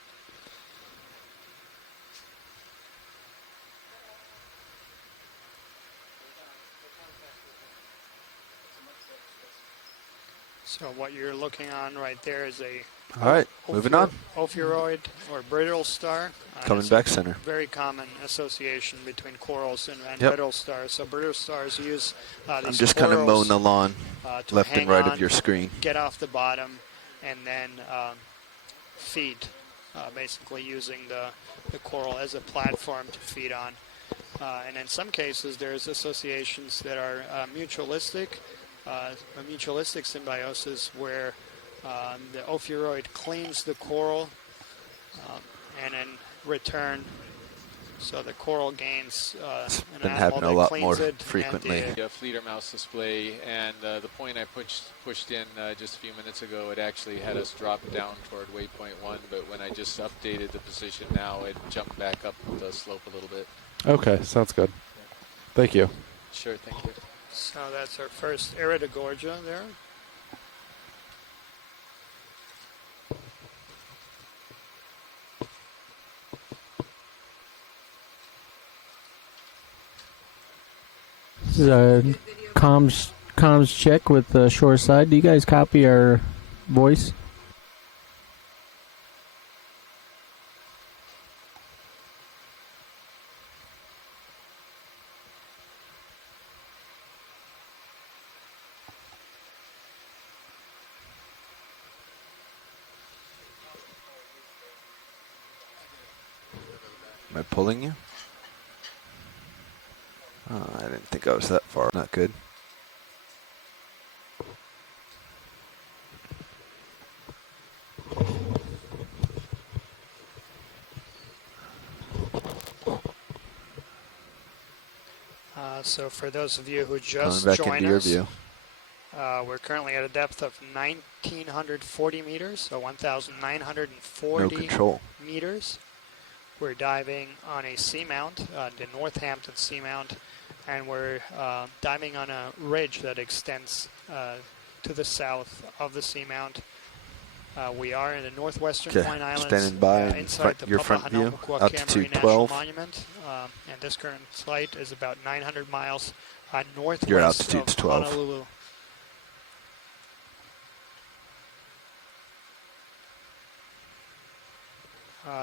So what you're looking on right there is a All right, moving on. ophiuroid or brittle star. Coming It's back a center. Very common association between corals and Yep. brittle stars. So brittle stars use these I'm just kind of corals, mowing the lawn, to left hang and right on, of your screen. get off the bottom, and then feed, basically using the coral as a platform to feed on. And in some cases, there's associations that are mutualistic, a mutualistic symbiosis where the ophiuroid cleans the coral and in return, so the coral gains It's an been animal happening a that lot cleans more it, and frequently. A fleeter mouse display, and the point I pushed in just a few minutes ago, it actually had us drop down toward waypoint 1, but when I just updated the position now, it jumped back up the slope a little bit. Okay, sounds good. Thank you. Sure, thank you. So that's our first Iridogorgia there. This is a comms check with the shore side. Do you guys copy our voice? Am I pulling you? I didn't think I was that far. Not good. So for those of you who Coming just back joined into your us, view. we're currently at a depth of 1,940 meters, so 1,940 No control. meters. We're diving on a seamount, the Northampton seamount, and we're diving on a ridge that extends to the south of the seamount. We are in the northwestern Okay, Hawaiian Islands, standing by in inside front, the your front view, Papahānaumokuākea altitude Marine 12. National Monument, and this current flight is about 900 miles northwest Your altitude's of 12. Honolulu.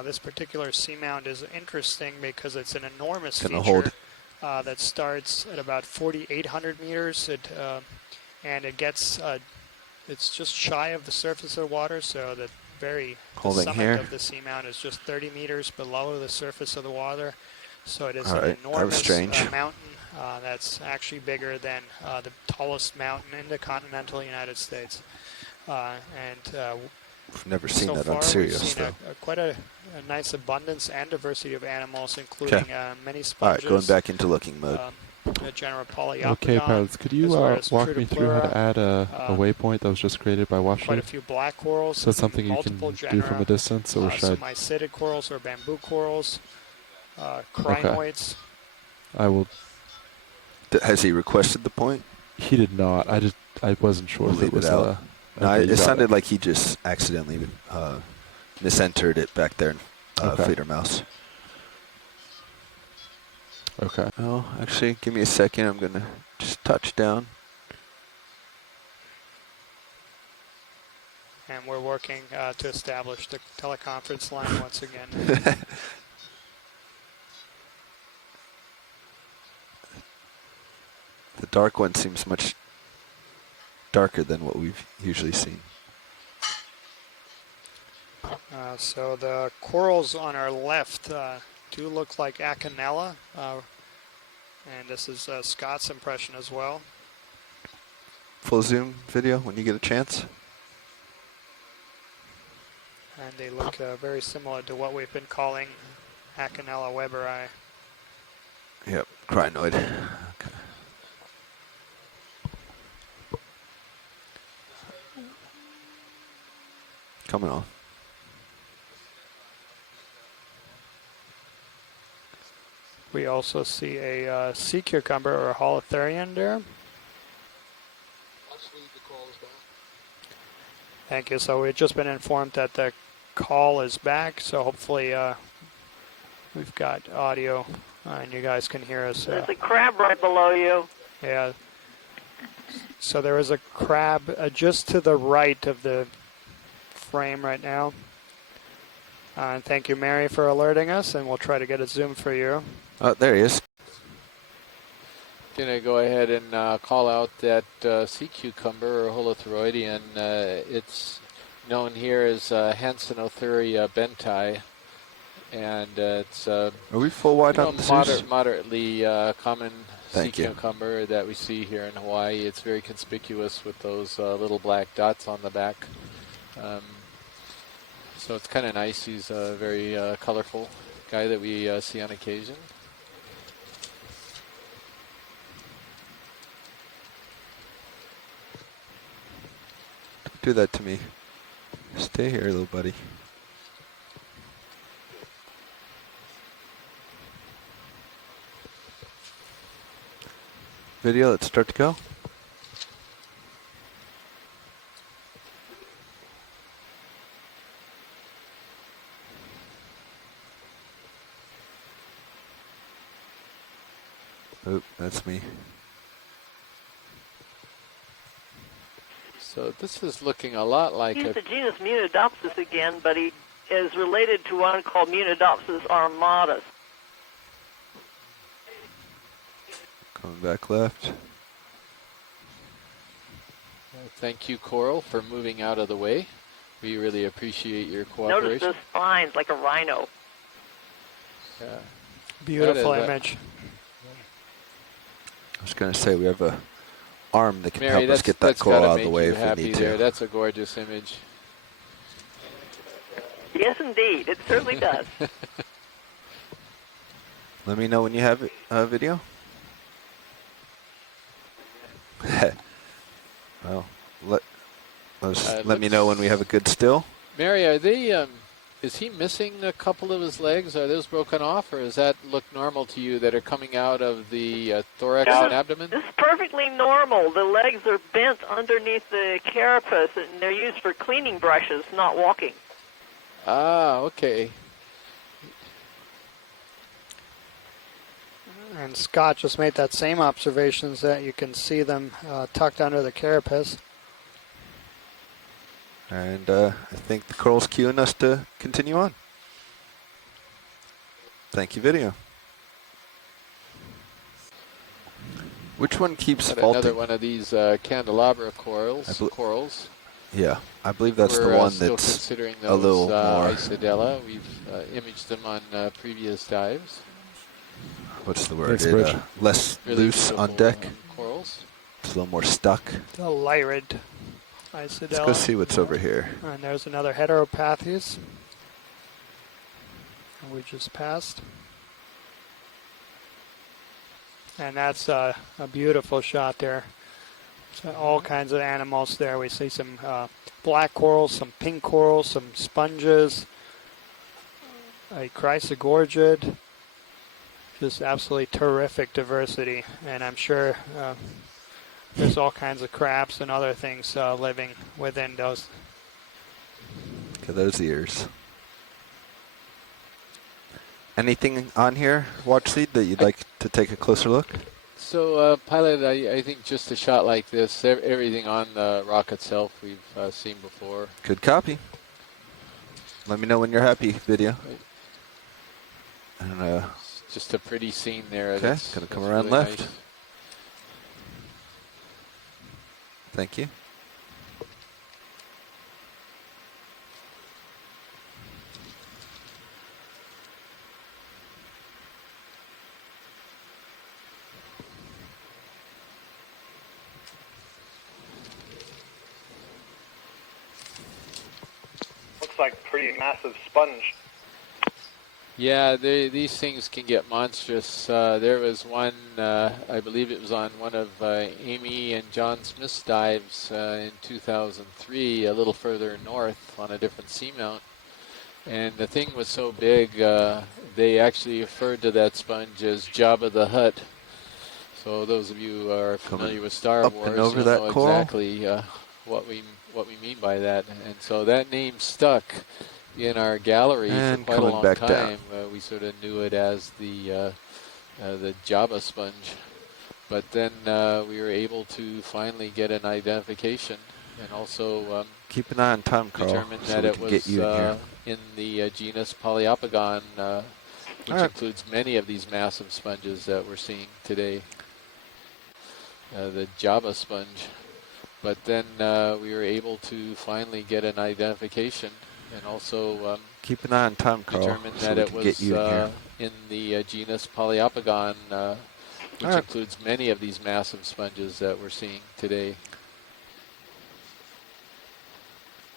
This particular seamount is interesting because it's an enormous Gonna feature hold. that starts at about 4,800 meters, and it gets it's just shy of the surface of the water, so the Holding summit here. of the seamount is just 30 meters below the surface of the water. So it is All an right, that was enormous strange. mountain that's actually bigger than the tallest mountain in the continental United States. I've never seen so that far on we've Sirius, seen though. quite a nice abundance and diversity of animals, including many All right, sponges. going back into looking mode. general polyopogon. Okay, pilots, could you as well as walk me through how to Trudopleura, add a waypoint that was just created by quite a Washington? few black corals. So that's something you can multiple do from genera, a distance, or should some mysitic corals or bamboo corals, crinoids. I will. Has he requested the point? He did not. I wasn't sure We'll if it was out. No, okay, it sounded like he just accidentally misentered it back there in Fleeter Mouse. Okay. Oh, actually, give me a second. I'm gonna just touch down. And we're working to establish the teleconference line once again. The dark one seems much darker than what we've usually seen. So the corals on our left do look like Acanella, and this is Scott's impression as well. Full zoom video when you get a chance. And they look very similar to what we've been calling Acanella weberi. Yep, crinoid. Okay. Coming on. We also see a sea cucumber or a holotherian there. Thank you. So we've just been informed that the call is back, so hopefully we've got audio and you guys can hear us. There's a crab right below you. Yeah. So there is a crab just to the right of the frame right now. And thank you, Mary, for alerting us, and we'll try to get a zoom for you. Oh, there he is. Gonna go ahead and call out that sea cucumber or holothuroidean. It's known here as Hansenothuria benti, and it's Are we full wide on the Zeus? moderately common sea Thank you. cucumber that we see here in Hawaii. It's very conspicuous with those little black dots on the back. So it's kind of nice. He's a very colorful guy that we see on occasion. Don't do that to me. Stay here, little buddy. Video, let's start to go. Oh, that's me. So this is looking a lot like He's a the genus Munidopsis again, but he is related to one called Munidopsis armatus. Coming back left. Thank you, Coral, for moving out of the way. We really appreciate your Notice cooperation. the spines like a rhino. Yeah. Beautiful That is image. I was going to say, we have a arm that can Mary, help us get that that's coral gotta out of the make way you if we happy need there. to. That's a gorgeous image. Yes, indeed. It certainly does. Let me know when you have it, video. Well, let me know when we have a good still. Mary, are they? Is he missing a couple of his legs? Are those broken off, or does that look normal to you that are coming out of the thorax and abdomen? This is perfectly normal. The legs are bent underneath the carapace, and they're used for cleaning brushes, not walking. Ah, okay. And Scott just made that same observations that you can see them tucked under the carapace. And I think the coral's cueing us to continue on. Thank you, video. Which one keeps Got faulting? another one of these candelabra corals. Yeah, I believe that's We're the one still that's considering a those little more. Isidella. We've imaged them on previous dives. What's the word? Thanks, Bridge. Less Really loose on beautiful, deck. corals. It's a little more stuck. The lyrid Let's Isidella. go see what's over here. And there's another Heteropathes. And we just passed. And that's a beautiful shot there. So all kinds of animals there. We see some black corals, some pink corals, some sponges, a chrysogorgid. Just absolutely terrific diversity. And I'm sure there's all kinds of crabs and other things living within those. Look at those ears. Anything on here, Watch Lead, that you'd like to take a closer look? So, Pilot, I think just a shot like this, everything on the rock itself we've seen before. Good copy. Let me know when you're happy, video. And, It's just a pretty scene there. okay, That's gonna come really around left. nice. Thank you. Looks like pretty massive sponge. Yeah, these things can get monstrous. There was one, I believe it was on one of Amy and John Smith's dives in 2003, a little further north on a different seamount. And the thing was so big, they actually referred to that sponge as Jabba the Hutt. So those of you who are familiar with Star up Wars and over you'll that know coral. exactly what we mean by that. And so that name stuck in our gallery And for quite a coming long back down. time. We sort of knew it as the Jabba sponge. But then we were able to finally get an identification and also Keep an eye on time, Carl, determine so that we it can was get you in here. in the genus Poliopogon, which All right. includes many of these massive sponges that we're seeing today. The Java sponge. But then we were able to finally get an identification and also Keep an eye on time, Carl, determine so that we it can was get you in here. in the genus Poliopogon, which All right. includes many of these massive sponges that we're seeing today.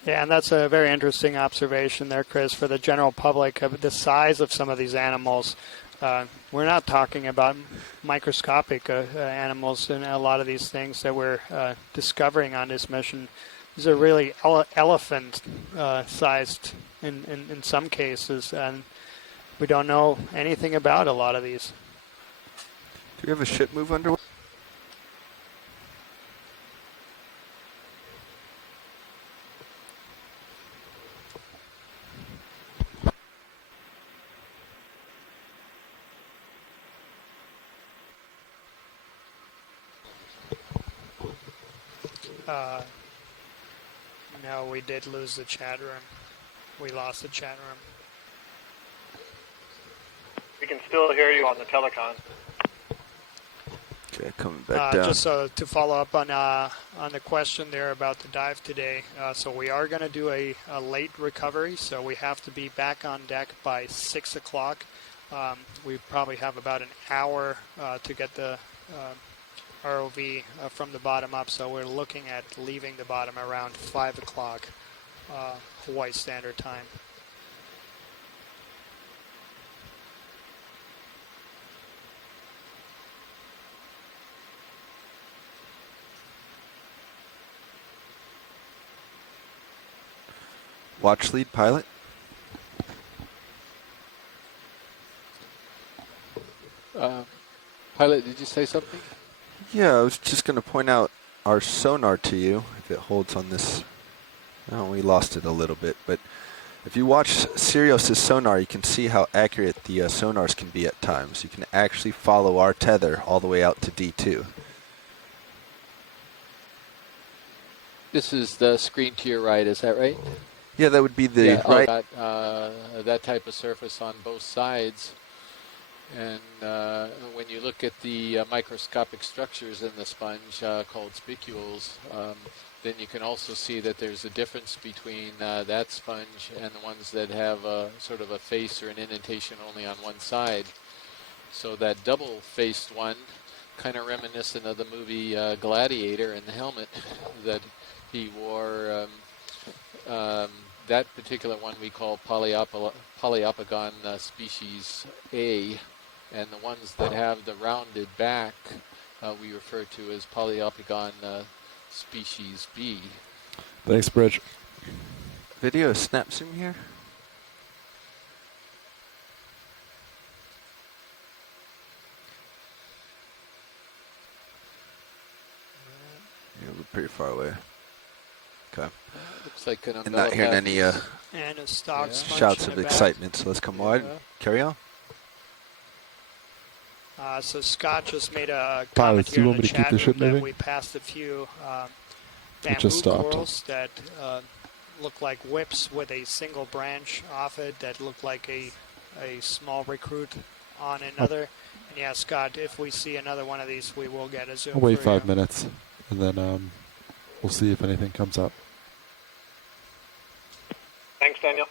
Yeah, and that's a very interesting observation there, Chris, for the general public of the size of some of these animals. We're not talking about microscopic animals and a lot of these things that we're discovering on this mission. These are really elephant-sized in some cases, and we don't know anything about a lot of these. Do we have a ship move underway? No, we did lose the chat room. We lost the chat room. We can still hear you on the telecon. Okay, coming back down. Just to follow up on the question there about the dive today, so we are going to do a late recovery, so we have to be back on deck by 6 o'clock. We probably have about an hour to get the ROV from the bottom up, so we're looking at leaving the bottom around 5 o'clock Hawaii Standard Time. Watch lead, pilot. Pilot, did you say something? Yeah, I was just going to point out our sonar to you, if it holds on this. Oh, we lost it a little bit, but if you watch Sirius's sonar, you can see how accurate the sonars can be at times. You can actually follow our tether all the way out to D2. This is the screen to your right, is that right? Yeah, that would be the right. That type of surface on both sides. And when you look at the microscopic structures in the sponge called spicules, then you can also see that there's a difference between that sponge and the ones that have sort of a face or an indentation only on one side. So that double-faced one, kind of reminiscent of the movie Gladiator and the helmet that he wore. That particular one we call Poliopogon species A. and the ones that have the rounded back we refer to as Poliopogon species B. Thanks, Bridge. Video snap zoom here. You're pretty far away. Okay. Looks like an And not hearing any and a stock shouts of excitement, so let's come wide. Carry on. So Scott just made a Pilot, comment do here you in want the me to keep chat the ship room that moving? we passed a few It bamboo just stopped. corals that look like whips with a single branch off it that look like a small recruit on another. And yeah, Scott, if we see another one of these, we will get a zoom. I'll wait for 5 you. minutes, and then we'll see if anything comes up. Thanks, Daniel.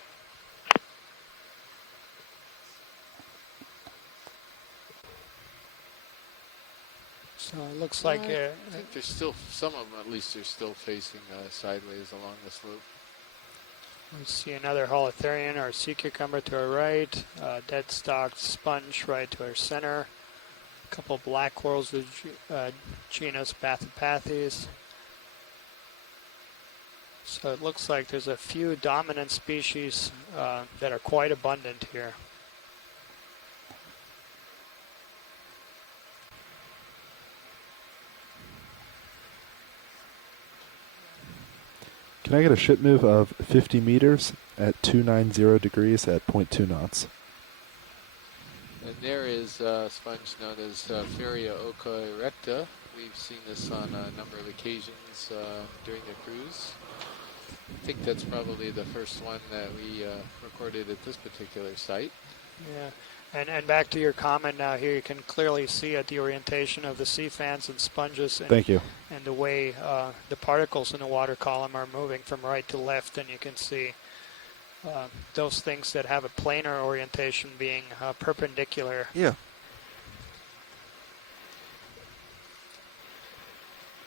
So it looks like I think there's still some of them. At least they're still facing sideways along the slope. we see another holotherian or sea cucumber to our right, dead stalked sponge right to our center, a couple black corals with genus Bathypathes. So it looks like there's a few dominant species that are quite abundant here. Can I get a ship move of 50 meters at 290 degrees at 0.2 knots? And there is a sponge known as Feria oca erecta. We've seen this on a number of occasions during the cruise. I think that's probably the first one that we recorded at this particular site. Yeah, and back to your comment now here, you can clearly see at the orientation of the sea fans and sponges. And, Thank you. And the way the particles in the water column are moving from right to left, and you can see those things that have a planar orientation being perpendicular. Yeah.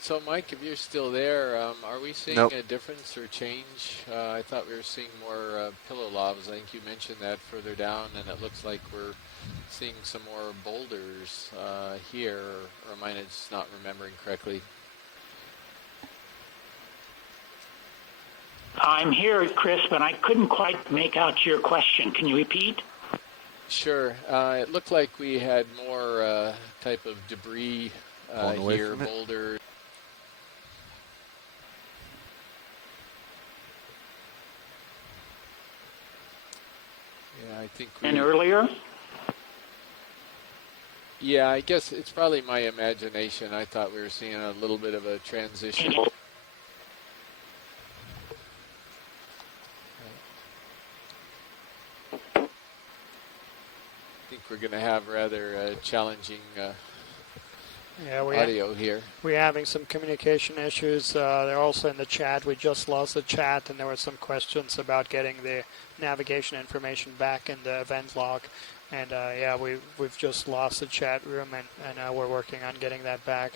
So, Mike, if you're still there, are we seeing Nope. a difference or change? I thought we were seeing more pillow lobs. I think you mentioned that further down, and it looks like we're seeing some more boulders here, or am I just not remembering correctly? I'm here, Chris, but I couldn't quite make out your question. Can you repeat? Sure. It looked like we had more type of debris away here, from it. boulders. Yeah, I think we... And earlier? Yeah, I guess it's probably my imagination. I thought we were seeing a little bit of a transition. I think we're going to have rather challenging audio here. We're having some communication issues. They're also in the chat. We just lost the chat, and there were some questions about getting the navigation information back in the event log. And yeah, we've just lost the chat room, and we're working on getting that back.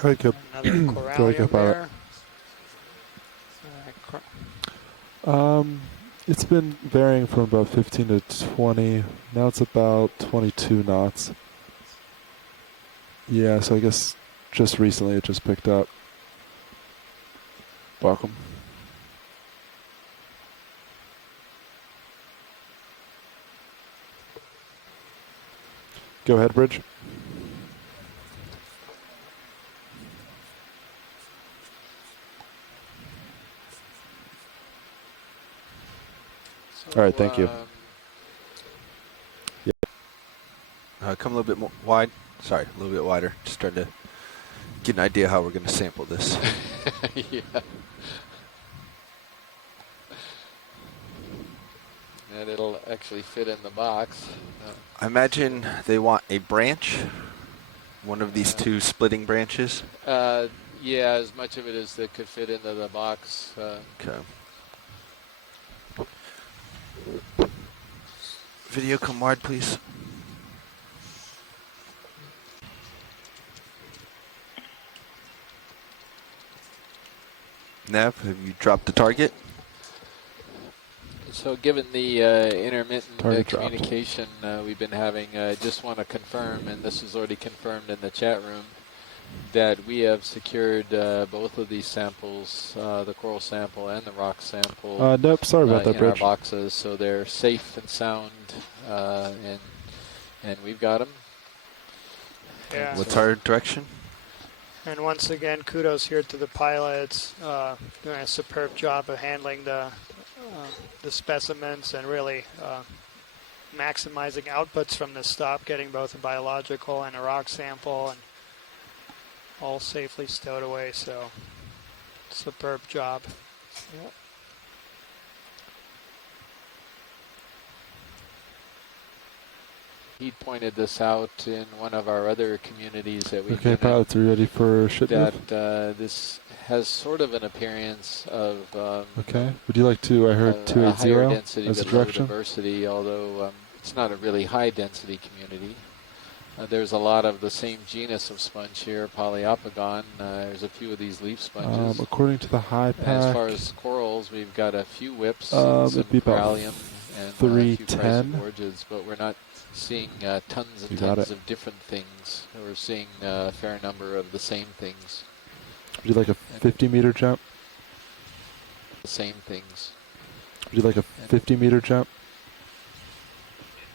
Go ahead, Another corallium there. It's been varying from about 15 to 20. Now it's about 22 knots. Yeah, so I guess just recently it just picked up. Welcome. Go ahead, Bridge. All right, thank you. Come a little bit more wide. Sorry, a little bit wider. Just trying to get an idea how we're going to sample this. Yeah. And it'll actually fit in the box. I imagine they want a branch, one of these two splitting branches. Yeah, as much of it as that could fit into the box. Okay. Video come wide, please. Nav, have you dropped the target? So given the intermittent Target dropped. communication we've been having, I just want to confirm, and this is already confirmed in the chat room, that we have secured both of these samples, the coral sample and the rock sample, Nope, sorry about that, in our Bridge. boxes, so they're safe and sound, and we've got them. Yeah. What's our direction? And once again, kudos here to the pilots, doing a superb job of handling the specimens and really maximizing outputs from this stop, getting both a biological and a rock sample, and all safely stowed away. So, superb job. Yep. He pointed this out in one of our other communities that we've Okay, been pilots, are you ready for ship move? that this has sort of an appearance of Okay, would you like to, I heard a higher 280 density as a but low direction? diversity, although it's not a really high density community. There's a lot of the same genus of sponge here, Poliopogon. There's a few of these leaf sponges. According to the high pack, As far as corals, we've got a few whips, some it'd be about corallium, and a few 310. chrysogorgids, but we're not seeing tons and You got tons it. of different things. We're seeing a fair number of the same things. Would you like a 50-meter jump? The same things. Would you like a 50-meter jump?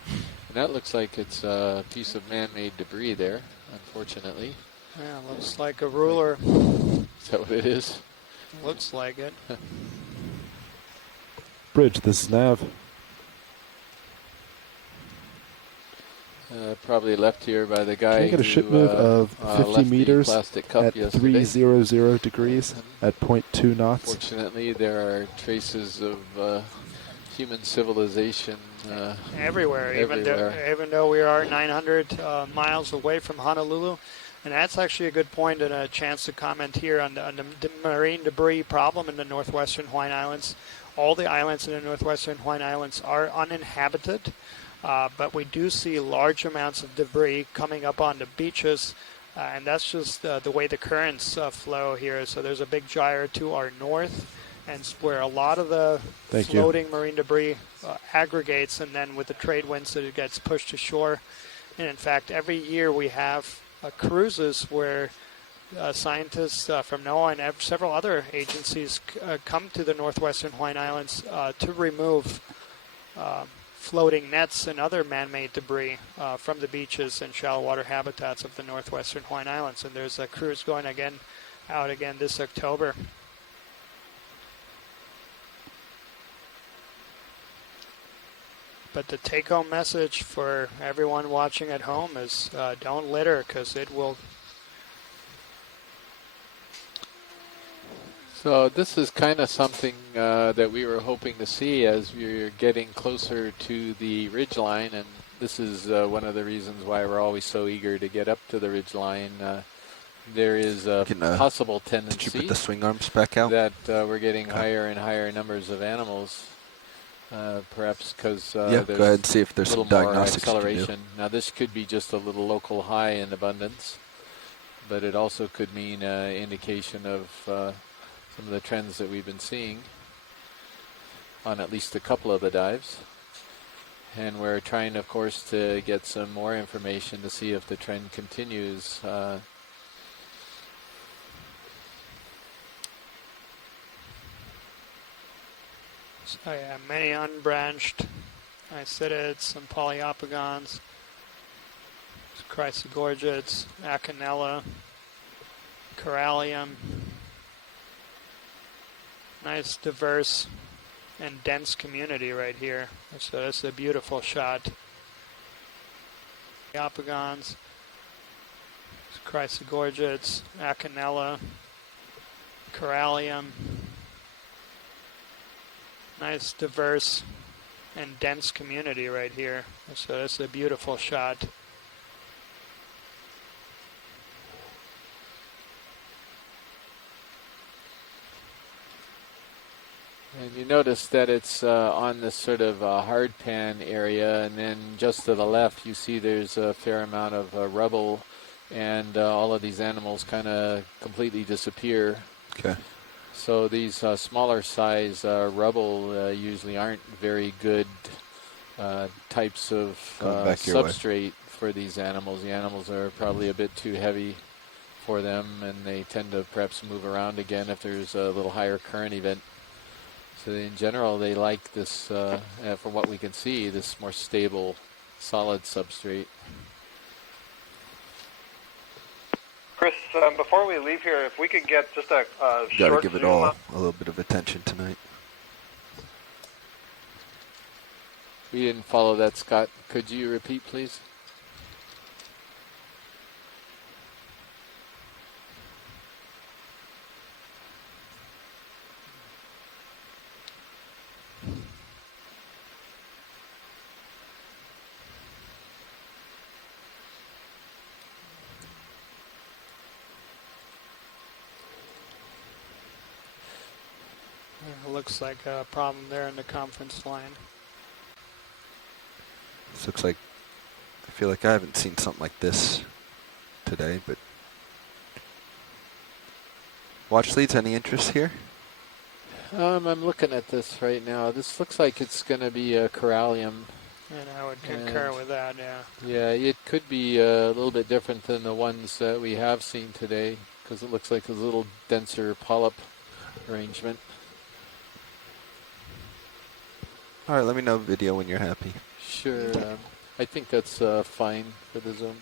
And that looks like it's a piece of man-made debris there, unfortunately. Yeah, looks like a ruler. Is that what it is? Looks like it. Bridge, this is Nav. Probably left here by the guy Can I get a ship who move of 50 left the meters plastic cup at yesterday. 300 degrees at 0.2 knots? Fortunately, there are traces of human civilization everywhere. everywhere. Even though we are 900 miles away from Honolulu. And that's actually a good point and a chance to comment here on the marine debris problem in the northwestern Hawaiian Islands. All the islands in the northwestern Hawaiian Islands are uninhabited, but we do see large amounts of debris coming up on the beaches, and that's just the way the currents flow here. So there's a big gyre to our north, and where a lot of the floating marine debris aggregates, and then with the trade winds it gets pushed to shore. And in fact, every year we have cruises where scientists from NOAA and several other agencies come to the northwestern Hawaiian Islands to remove floating nets and other man-made debris from the beaches and shallow water habitats of the northwestern Hawaiian Islands. And there's a cruise going out again this October. But the take-home message for everyone watching at home is don't litter, because it will. So this is kind of something that we were hoping to see as we're getting closer to the ridgeline, and this is one of the reasons why we're always so eager to get up to the ridgeline. There is a possible tendency did you put the swing arms back out? that we're getting higher and higher numbers of animals. Perhaps because yeah, there's go ahead and see if there's a little some more diagnostics you can do. acceleration. Now this could be just a little local high in abundance, but it also could mean indication of some of the trends that we've been seeing on at least a couple of the dives. And we're trying, of course, to get some more information to see if the trend continues. So yeah, many unbranched isidids, some polyopogons, chrysogorgids, acanella, corallium. Nice, diverse, and dense community right here. So that's a beautiful shot. Polyopogons, chrysogorgids, acanella, corallium. Nice, diverse, and dense community right here. So that's a beautiful shot. And you notice that it's on this sort of hard pan area, and then just to the left you see there's a fair amount of rubble, and all of these animals kind of completely disappear. Okay. So these smaller size rubble usually aren't very good types of back your way. substrate for these animals. The animals are probably a bit too heavy for them, and they tend to perhaps move around again if there's a little higher current event. So in general, they like this, from what we can see, this more stable, solid substrate. Chris, before we leave here, if we could get just a Got to short give it zoom all up. a little bit of attention tonight. We didn't follow that, Scott. Could you repeat, please? It looks like a problem there in the conference line. This looks like, I feel like I haven't seen something like this today, but watch leads, any interest here? I'm looking at this right now. This looks like it's going to be a corallium. And I would concur with that, yeah. Yeah, it could be a little bit different than the ones that we have seen today, because it looks like a little denser polyp arrangement. All right, let me know video when you're happy. Sure. I think that's fine for the zoom.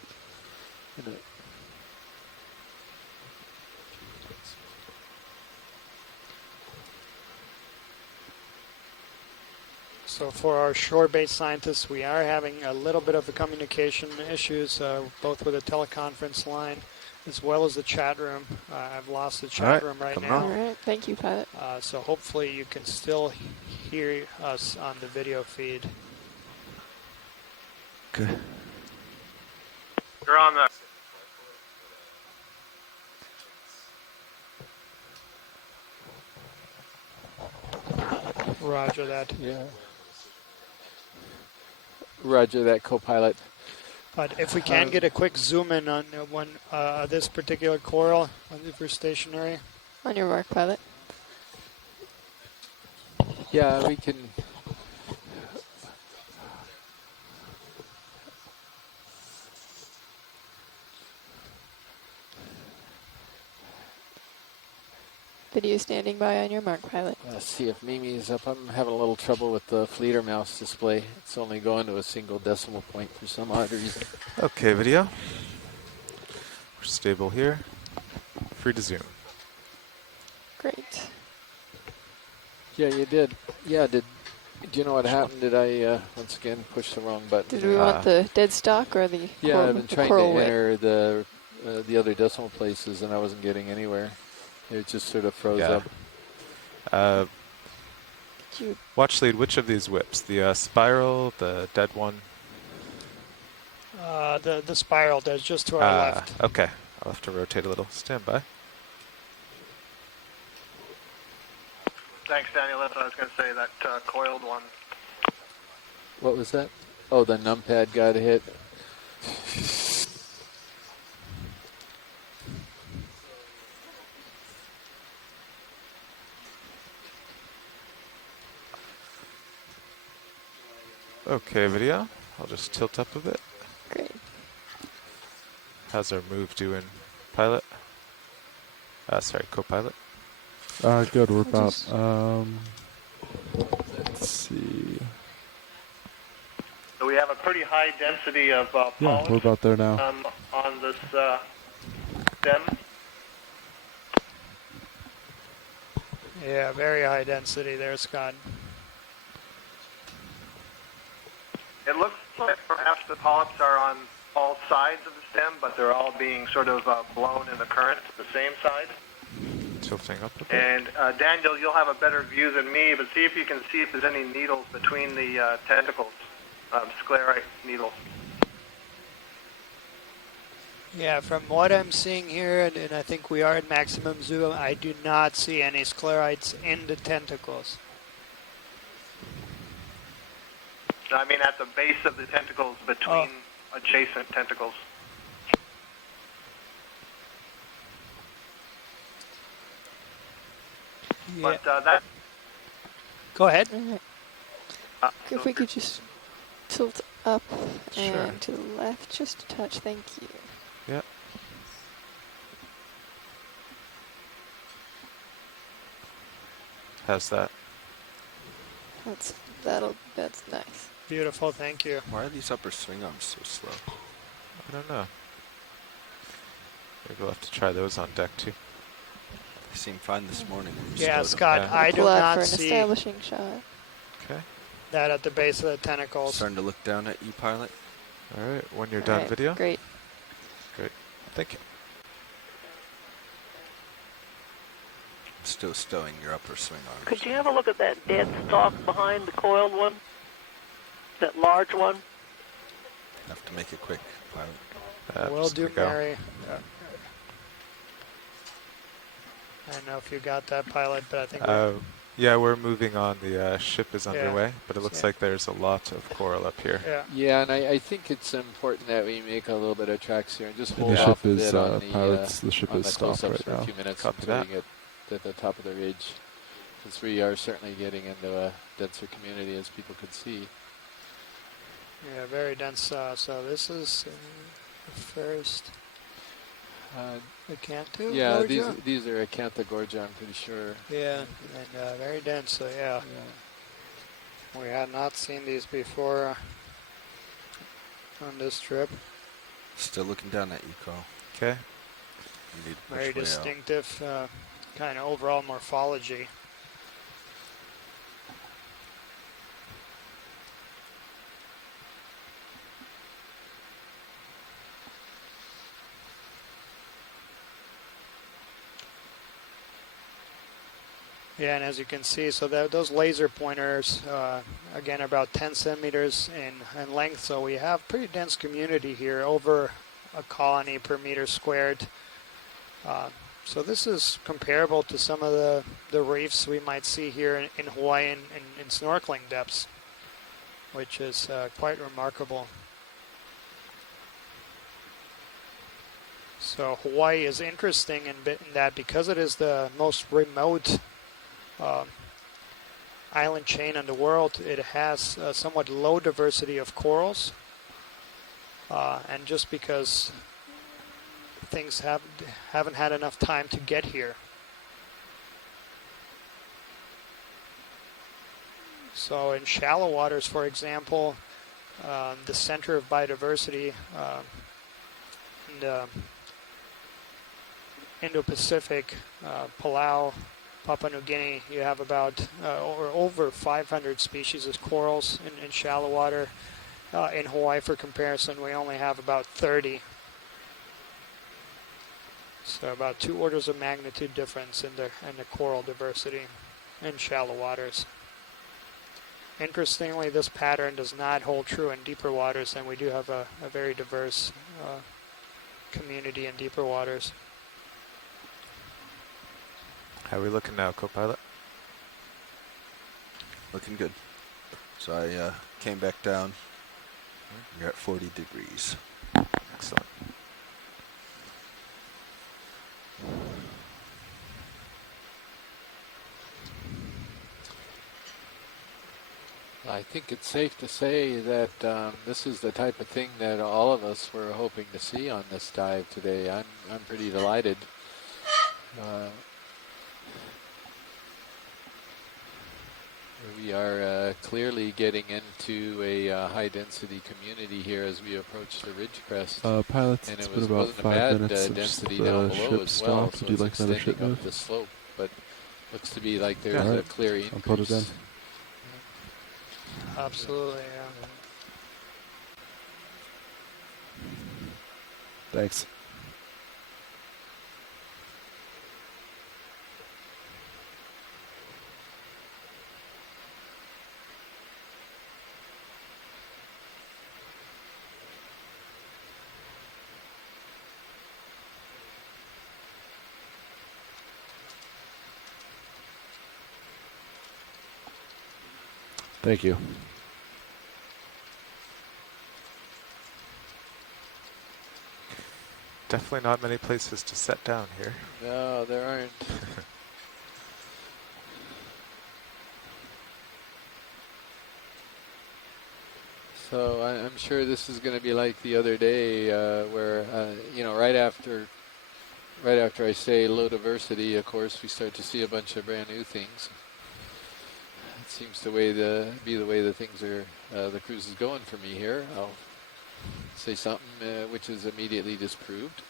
So for our shore-based scientists, we are having a little bit of the communication issues, both with the teleconference line as well as the chat room. I've lost the chat room right now. All right, thank you, pilot. So hopefully you can still hear us on the video feed. Okay. You're on the. Roger that. Yeah. Roger that, co-pilot. But if we can get a quick zoom in on this particular coral, if we're stationary. On your mark, pilot. Yeah, we can. Video standing by on your mark, pilot. Let's see if Mimi's up. I'm having a little trouble with the Fleeter mouse display. It's only going to a single decimal point for some odd reason. Okay, video. We're stable here. Free to zoom. Great. Yeah, you did. Yeah, do you know what happened? Did I, once again, push the wrong button? Did we want the dead stock or the Yeah, coral, I've been trying to coral whip? enter the other decimal places, and I wasn't getting anywhere. It just sort of froze up. Watch lead, which of these whips? The spiral, the dead one? The spiral does just to our left. Okay, I'll have to rotate a little. Stand by. Thanks, Daniel. That's what I was going to say, that coiled one. What was that? Oh, the numpad got hit. Okay, video. I'll just tilt up a bit. Great. How's our move doing, pilot? Sorry, co-pilot. Good. We're about. Let's see. So we have a pretty high density of pollen. Yeah, we're about there now. On this stem. Yeah, very high density there, Scott. It looks like perhaps the polyps are on all sides of the stem, but they're all being sort of blown in the current to the same side. Tilting up a bit. And Daniel, you'll have a better view than me, but see if you can see if there's any needles between the tentacles, sclerite needles. Yeah, from what I'm seeing here, and I think we are at maximum zoom, I do not see any sclerites in the tentacles. I mean at the base of the tentacles between adjacent tentacles. Yeah. But that. Go ahead. All right. If we could just tilt up and to the left just a touch, thank you. Yeah. How's that? That's nice. Beautiful, thank you. Why are these upper swing arms so slow? I don't know. Maybe we'll have to try those on deck too. They seemed fine this morning. Yeah, Scott, Yeah. I do Pull out not for an see establishing shot. Okay. that at the base of the tentacles. Starting to look down at you, pilot. All right. When you're All done right, video. Great. Great. Thank you. I'm still stowing your upper swing arms. Could you have a look at that dead stalk behind the coiled one? That large one? Have to make it quick, pilot. Will just do, gonna go. Mary. I don't know if you got that, pilot, but I think Yeah, we're moving on. The ship is underway, but it looks like there's a lot of coral up here. Yeah, and I think it's important that we make a little bit of tracks here and just And hold the off ship a is, bit on the pilots, the ship on is the stopped close-ups right for now. a few minutes Copy until that. we get to the top of the ridge, since we are certainly getting into a denser community, as people could see. yeah, very dense. So this is the first. Acanthogorgia? Yeah, these are Acanthogorgia, I'm pretty sure. Yeah, and very dense. So yeah, we had not seen these before on this trip. Still looking down at you, Carl. Okay. You need to push Very way out. distinctive kind of overall morphology. Yeah, and as you can see, so those laser pointers, again, about 10 centimeters in length. So we have pretty dense community here, over a colony per meter squared. So this is comparable to some of the reefs we might see here in Hawaii in snorkeling depths, which is quite remarkable. So Hawaii is interesting in that because it is the most remote island chain in the world, it has a somewhat low diversity of corals, and just because things haven't had enough time to get here. So in shallow waters, for example, the center of biodiversity in the Indo-Pacific, Palau, Papua New Guinea, you have about or over 500 species of corals in shallow water. In Hawaii, for comparison, we only have about 30. So about 2 orders of magnitude difference in the coral diversity in shallow waters. Interestingly, this pattern does not hold true in deeper waters, and we do have a very diverse community in deeper waters. How are we looking now, co-pilot? Looking good. So I came back down. You're at 40 degrees. Excellent. I think it's safe to say that this is the type of thing that all of us were hoping to see on this dive today. I'm pretty delighted. We are clearly getting into a high-density community here as we approach the ridge crest. Pilots, and it's it been about wasn't a 5 bad minutes since density the down below ship as well, stopped. so Would you it's like another ship extending move? up the slope, but looks to be like there's Alright, a clear increase. I'll put it in. Absolutely, yeah. Thanks. Thank you. Definitely not many places to set down here. No, there aren't. So I'm sure this is going to be like the other day, where right after I say low diversity, of course, we start to see a bunch of brand new things. It seems to be the way the things are. The cruise is going for me here. I'll say something which is immediately disproved.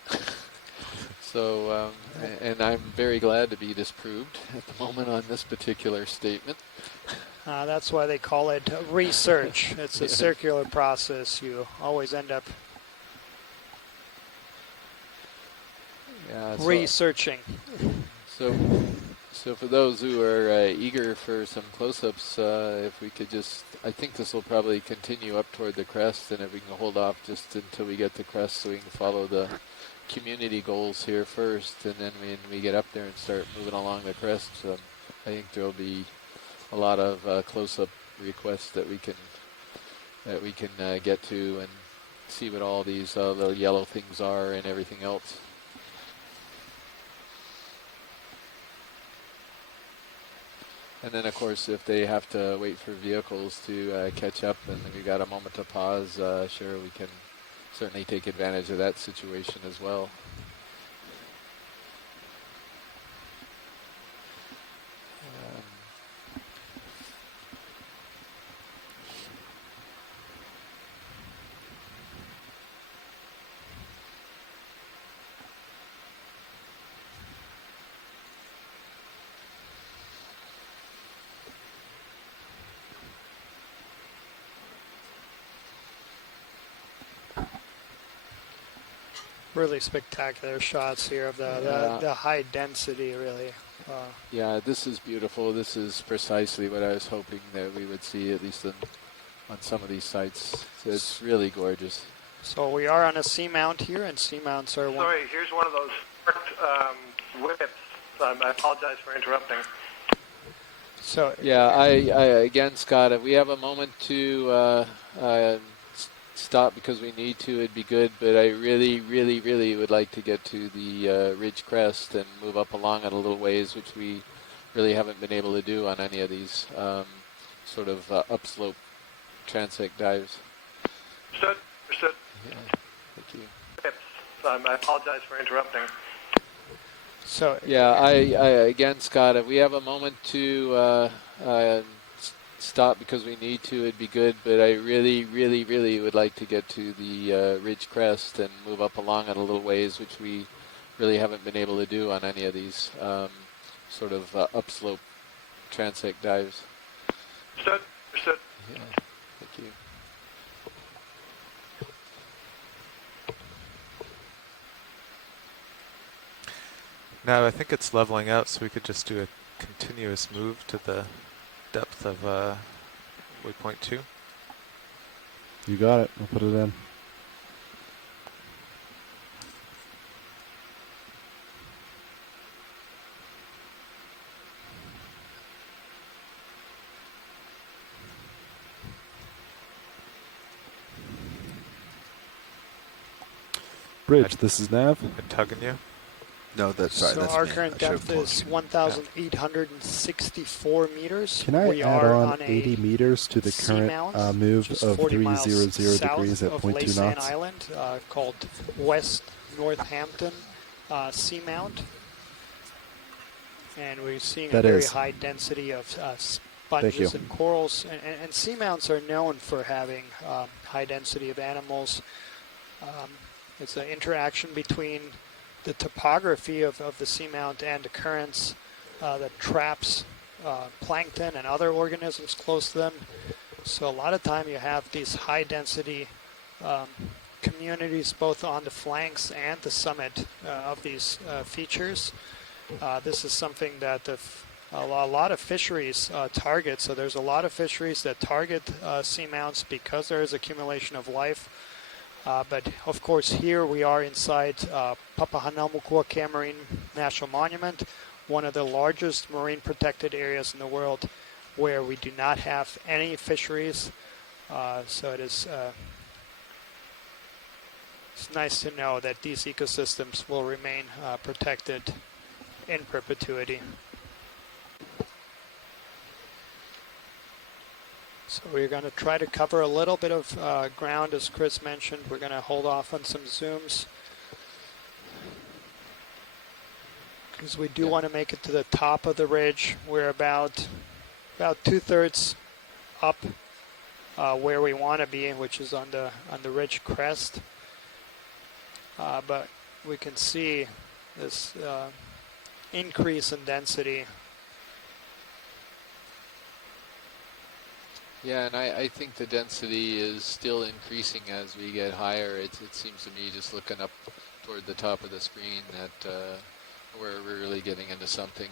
So, and I'm very glad to be disproved at the moment on this particular statement. That's why they call it research. It's a circular process. You always end up researching. So for those who are eager for some close-ups, if we could just, I think this will probably continue up toward the crest, and if we can hold off just until we get the crest so we can follow the community goals here first, and then when we get up there and start moving along the crest, I think there'll be a lot of close-up requests that we can get to and see what all these little yellow things are and everything else. And then, of course, if they have to wait for vehicles to catch up and we got a moment to pause, sure, we can certainly take advantage of that situation as well. Really spectacular shots here of the high density, really. Yeah, this is beautiful. This is precisely what I was hoping that we would see, at least on some of these sites. It's really gorgeous. So we are on a Seamount here, and Seamounts are one. Sorry, here's one of those whips. I apologize for interrupting. So yeah, I again, Scott, if we have a moment to stop because we need to, it'd be good, but I really would like to get to the ridge crest and move up along it a little ways, which we really haven't been able to do on any of these sort of upslope transect dives. Understood. Yeah, thank you. I apologize for interrupting. So yeah, I again, Scott, if we have a moment to stop because we need to, it'd be good, but I really would like to get to the ridge crest and move up along it a little ways, which we really haven't been able to do on any of these sort of upslope transect dives. Understood. Yeah, thank you. Now I think it's leveling out, so we could just do a continuous move to the depth of waypoint 2. You got it. I'll put it in. Bridge, this is Nav. Been tugging you. No, that's right. So that's our me. current I should've depth is 1,864 meters. Can I we add are on 80 meters to the current move of 300 degrees at 0.2 knots? Island, called West Northampton Seamount. And we're seeing a very high density of sponges and corals. And seamounts are known for having high density of animals. It's an interaction between the topography of the seamount and the currents that traps plankton and other organisms close to them. So a lot of time you have these high density communities both on the flanks and the summit of these features. This is something that a lot of fisheries target. So there's a lot of fisheries that target seamounts because there is accumulation of life. But of course here we are inside Papahanaumokuakea Marine National Monument, one of the largest marine protected areas in the world where we do not have any fisheries. So it's nice to know that these ecosystems will remain protected in perpetuity. So we're going to try to cover a little bit of ground, as Chris mentioned. We're going to hold off on some zooms, because we do want to make it to the top of the ridge. We're about 2/3 up where we want to be, which is on the ridge crest. But we can see this increase in density. Yeah, and I think the density is still increasing as we get higher. It seems to me, just looking up toward the top of the screen, that we're really getting into something.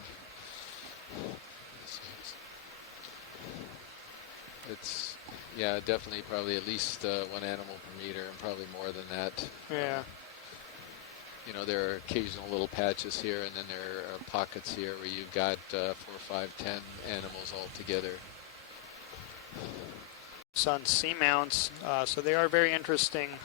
It's, yeah, definitely probably at least 1 animal per meter, and probably more than that. Yeah. You know, there are occasional little patches here, and then there are pockets here where you've got 4, 5, 10 animals all together. On seamounts, so they are very interesting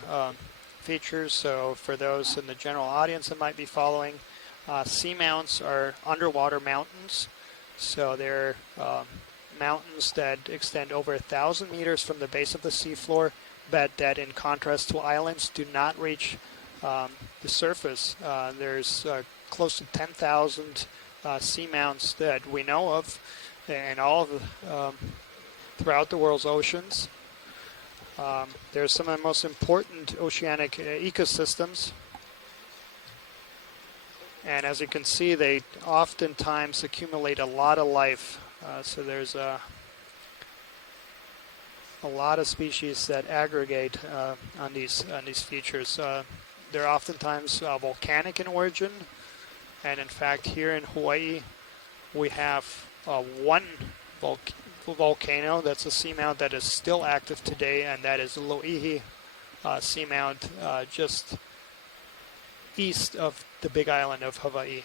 features. So for those in the general audience that might be following, seamounts are underwater mountains. So they're mountains that extend over 1,000 meters from the base of the seafloor, but that, in contrast to islands, do not reach the surface. There's close to 10,000 seamounts that we know of, and all of the throughout the world's oceans. There's some of the most important oceanic ecosystems. And as you can see, they oftentimes accumulate a lot of life. So there's a lot of species that aggregate on these features. They're oftentimes volcanic in origin. And in fact, here in Hawaii, we have one volcano that's a seamount that is still active today, and that is Loihi Seamount, just east of the big island of Hawaii.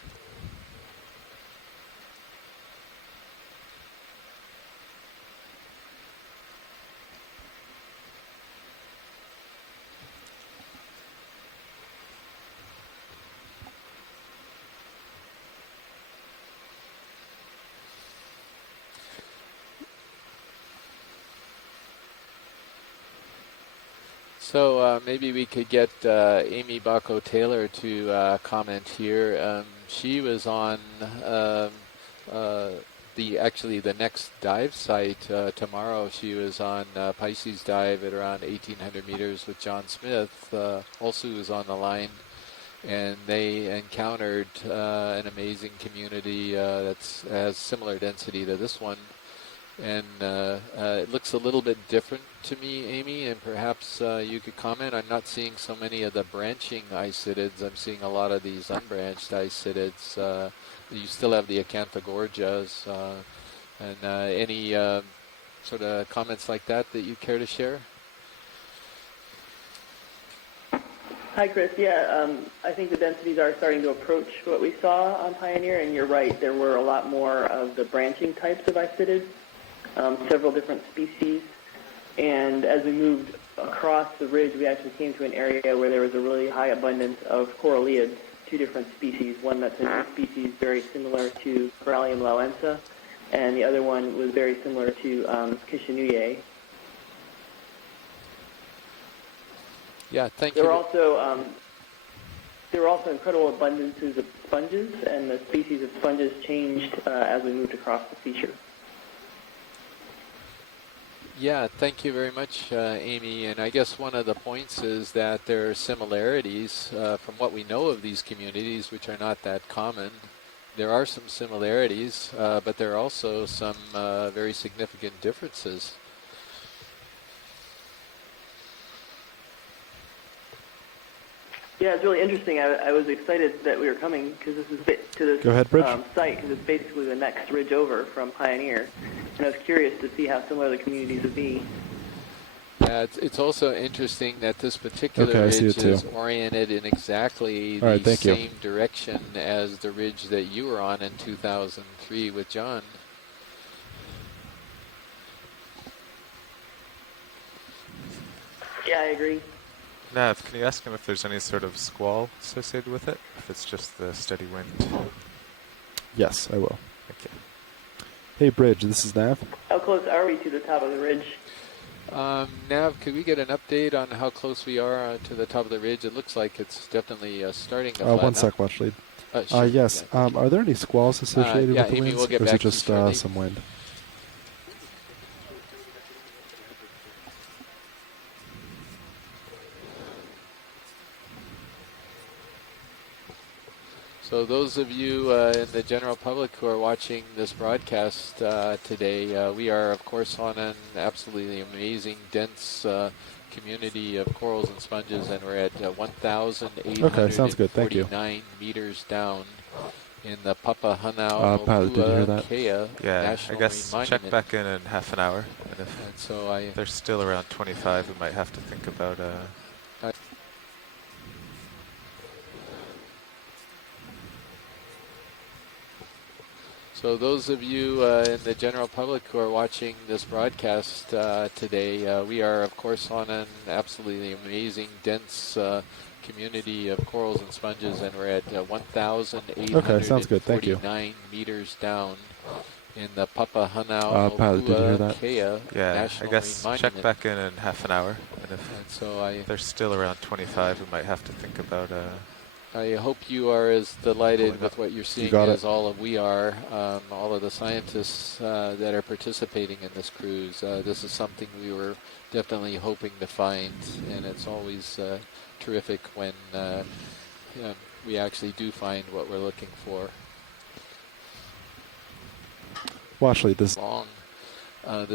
So maybe we could get Amy Bacco-Taylor to comment here. She was on the next dive site tomorrow. She was on Pisces Dive at around 1,800 meters with John Smith. Also was on the line, and they encountered an amazing community that has similar density to this one. And it looks a little bit different to me, Amy, and perhaps you could comment. I'm not seeing so many of the branching isitids. I'm seeing a lot of these unbranched isitids. You still have the Acanthogorgias. And any sort of comments like that you care to share? Hi, Chris. Yeah, I think the densities are starting to approach what we saw on Pioneer, and you're right. There were a lot more of the branching types of isitids. Several different species, and as we moved across the ridge, we actually came to an area where there was a really high abundance of coralliids, 2 different species, one that's a species very similar to Corallium lauensa, and the other one was very similar to Kishinuye. Yeah, thank you. There were also incredible abundances of sponges, and the species of sponges changed as we moved across the feature. Yeah, thank you very much, Amy. And I guess one of the points is that there are similarities from what we know of these communities, which are not that common. There are some similarities, but there are also some very significant differences. Yeah, it's really interesting. I was excited that we were coming because this is to this Go ahead, Bridge. Site, because it's basically the next ridge over from Pioneer. And I was curious to see how similar the communities would be. Yeah, it's also interesting that this particular ridge is oriented in exactly the same direction as the ridge that you were on in 2003 with John. Yeah, I agree. Nav, can you ask him if there's any sort of squall associated with it? If it's just the steady wind? Yes, I will. Okay. Hey, Bridge, this is Nav. Oh, close are we to the top of the ridge? Nav, could we get an update on how close we are to the top of the ridge? It looks like it's definitely starting to flatten One out. sec, watch lead. Sure. Yes. Are there any squalls associated yeah, with the Amy, winds, we'll get or is back it to you just shortly. some wind? So those of you in the general public who are watching this broadcast today, we are, of course, on an absolutely amazing, dense community of corals and sponges, and we're at 1,849 meters down in the Pilot, did you hear that? Yeah, National I guess Marine check Monument. back in half an hour. And if they're still around 25, we might have to think about So those of you in the general public who are watching this broadcast today, we are, of course, on an absolutely amazing, dense community of corals and sponges, and we're at 1,849 meters down in the Pilot, did you hear that? yeah, National I guess Marine check Monument. back in half an hour. And if they're still around 25, we might have to think about I hope you are as delighted with what you're seeing as all of we are, all of the scientists that are participating in this cruise. This is something we were definitely hoping to find, and it's always terrific when we actually do find what we're looking for. Watch lead. This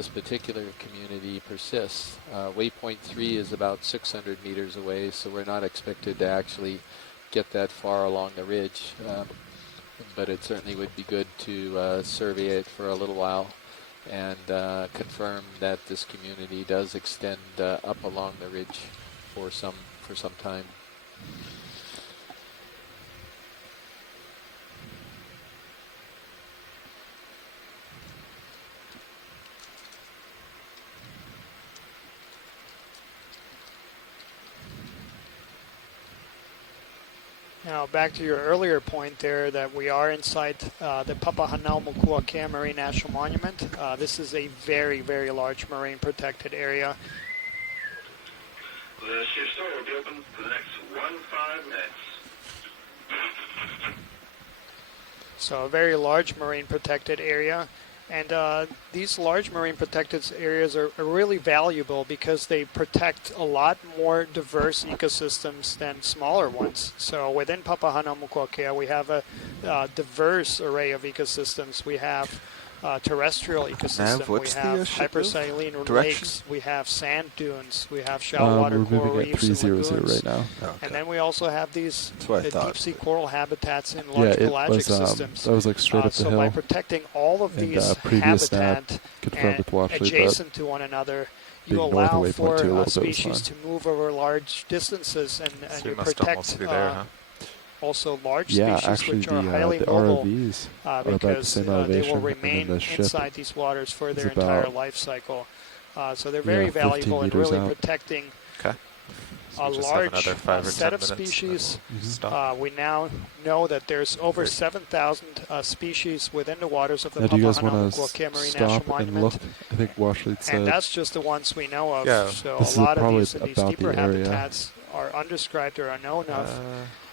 particular community persists. Waypoint 3 is about 600 meters away, so we're not expected to actually get that far along the ridge, but it certainly would be good to survey it for a little while and confirm that this community does extend up along the ridge for some time. Now, back to your earlier point there that we are inside the Papahanaumokuakea Marine National Monument. This is a very, very large marine protected area. The shift door will be open for the next 15 minutes. So a very large marine protected area. And these large marine protected areas are really valuable because they protect a lot more diverse ecosystems than smaller ones. So within Papahanaumokuakea, we have a diverse array of ecosystems. We have terrestrial ecosystem, we have hypersaline lakes, we have sand dunes, we have shallow water coral reefs and lagoons. Right now. And then we also have these deep sea coral habitats in Yeah, large it pelagic was, systems. that was like straight up the so hill. by protecting all of And, these previous habitat confirmed with Watchley, adjacent to one another, you being north of allow Waypoint for 2 a little bit was species to move over large distances, and so you must protect almost be there, huh? also large Yeah, species actually which are highly the mobile ROVs are about the because same they will elevation, and remain then the ship inside these waters for is their about, entire life cycle. So they're very 15 valuable in meters really out. protecting Okay. So a we just have large another 5 or set 10 of minutes, species. and then we'll stop. We now know that there's over 7,000 species within the waters of the Now, do you guys want Papahanaumokuakea to Marine stop National and Monument. look? I think Washley said. And that's just the ones we know of. Yeah. So This a lot is of probably these about deeper the area. habitats are undescribed or unknown of.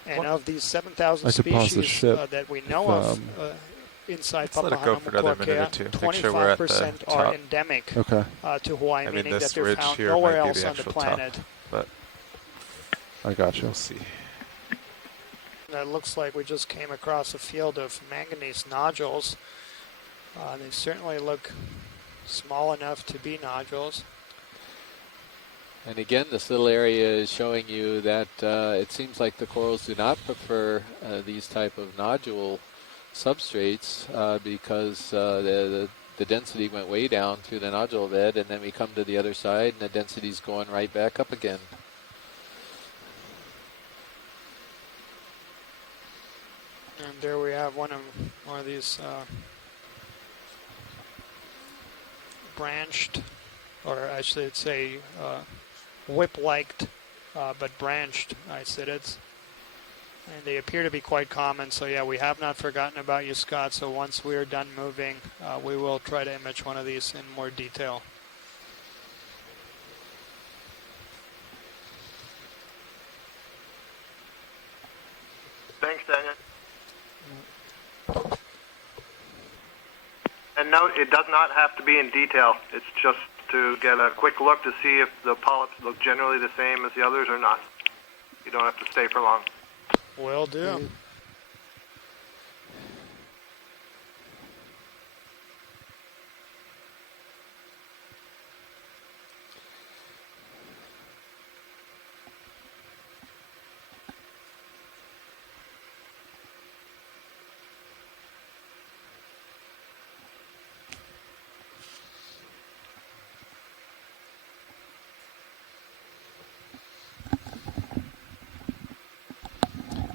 And of these 7,000 I could pause the species ship that we know of inside Let's let it go for another minute or two. Make sure we're at the 25% top. are endemic to Hawaii, I mean, meaning this that they're ridge found here nowhere might be else the on the actual planet. top, but I got you. we'll see. It looks like we just came across a field of manganese nodules. They certainly look small enough to be nodules. And again, this little area is showing you that it seems like the corals do not prefer these type of nodule substrates because the density went way down through the nodule bed, and then we come to the other side and the density's going right back up again. And there we have one of these branched, or I should say whip-liked, but branched isidids. And they appear to be quite common, so yeah, we have not forgotten about you, Scott. So once we're done moving, we will try to image one of these in more detail. Thanks, Daniel. And note, it does not have to be in detail. It's just to get a quick look to see if the polyps look generally the same as the others or not. You don't have to stay for long. Will do.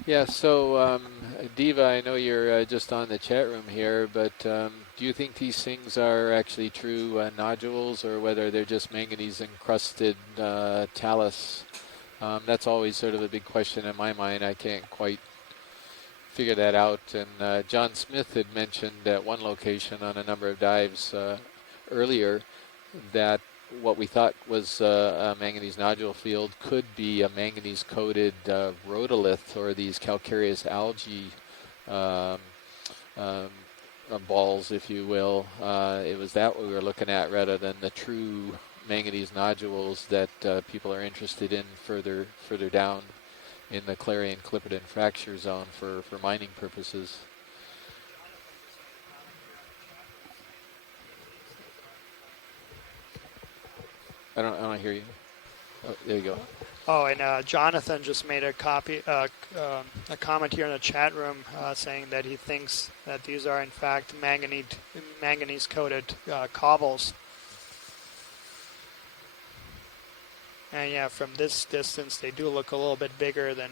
Yeah, so Diva, I know you're just on the chat room here, but do you think these things are actually true nodules or whether they're just manganese encrusted talus? That's always sort of a big question in my mind. I can't quite figure that out. And John Smith had mentioned at one location on a number of dives earlier that what we thought was a manganese nodule field could be a manganese-coated rhodolith, or these calcareous algae balls, if you will. It was that we were looking at rather than the true manganese nodules that people are interested in further down in the Clarion-Clipperton fracture zone for mining purposes. I don't hear you. Oh, there you go. Oh, and Jonathan just made a comment here in the chat room saying that he thinks that these are in fact manganese-coated cobbles. And yeah, from this distance, they do look a little bit bigger than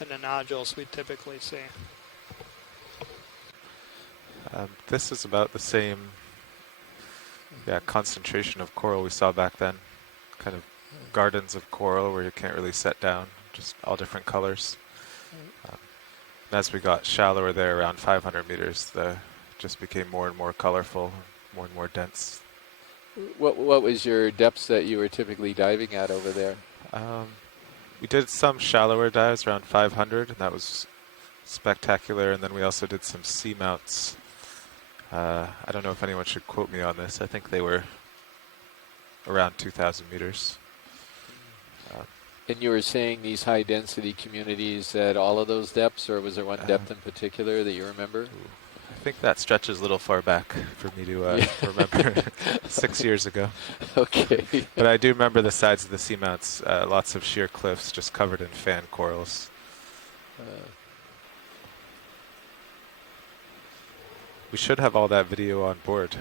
the nodules we typically see. This is about the same concentration of coral we saw back then. Kind of gardens of coral where you can't really set down, just all different colors. As we got shallower there, around 500 meters, just became more and more colorful, more and more dense. What was your depths that you were typically diving at over there? We did some shallower dives around 500, and that was spectacular. And then we also did some seamounts. I don't know if anyone should quote me on this. I think they were around 2,000 meters. And you were saying these high-density communities at all of those depths, or was there one depth in particular that you remember? I think that stretches a little far back for me to remember 6 years ago. Okay. But I do remember the sides of the seamounts, lots of sheer cliffs just covered in fan corals. We should have all that video on board.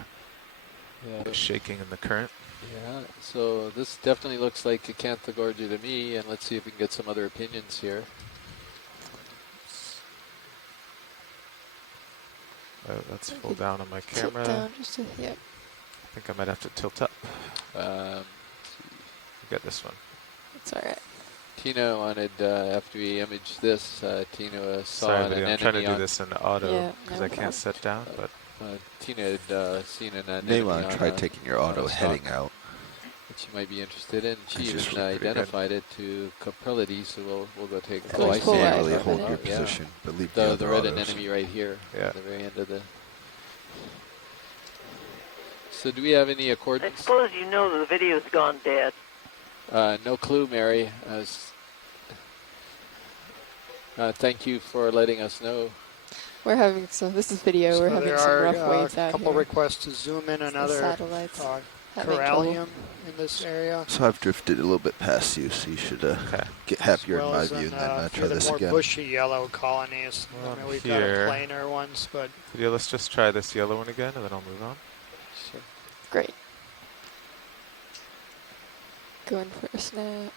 Yeah. Shaking in the current. Yeah, so this definitely looks like Acanthogorgia to me, and let's see if we can get some other opinions here. Let's pull down on my camera. Tilt down just yeah. I think I might have to tilt up. Get this one. It's all right. Tina wanted, after we imaged this, Tina saw an anemone. I'm trying to do this in auto because I can't sit down. But Tina had seen an anemone. May want to try taking your auto heading out. That she might be interested in. She even identified it to Coprolides, so we'll go take a look. I see it. Really hold your position, but leave the red autos. anemone right here at the very end of the. So do we have any accordance? I suppose you know the video's gone dead. No clue, Mary. Thank you for letting us know. We're having this is video. So we're having some rough waves out here. A couple here. requests to zoom in another corallium in this area. So I've drifted a little bit past you, so you should get happier in my view, and then try this again. More bushy yellow colonies. Well, I mean, we've got plainer ones, but yeah, let's just try this yellow one again, and then I'll move on. Sure. Great. Going for a snap.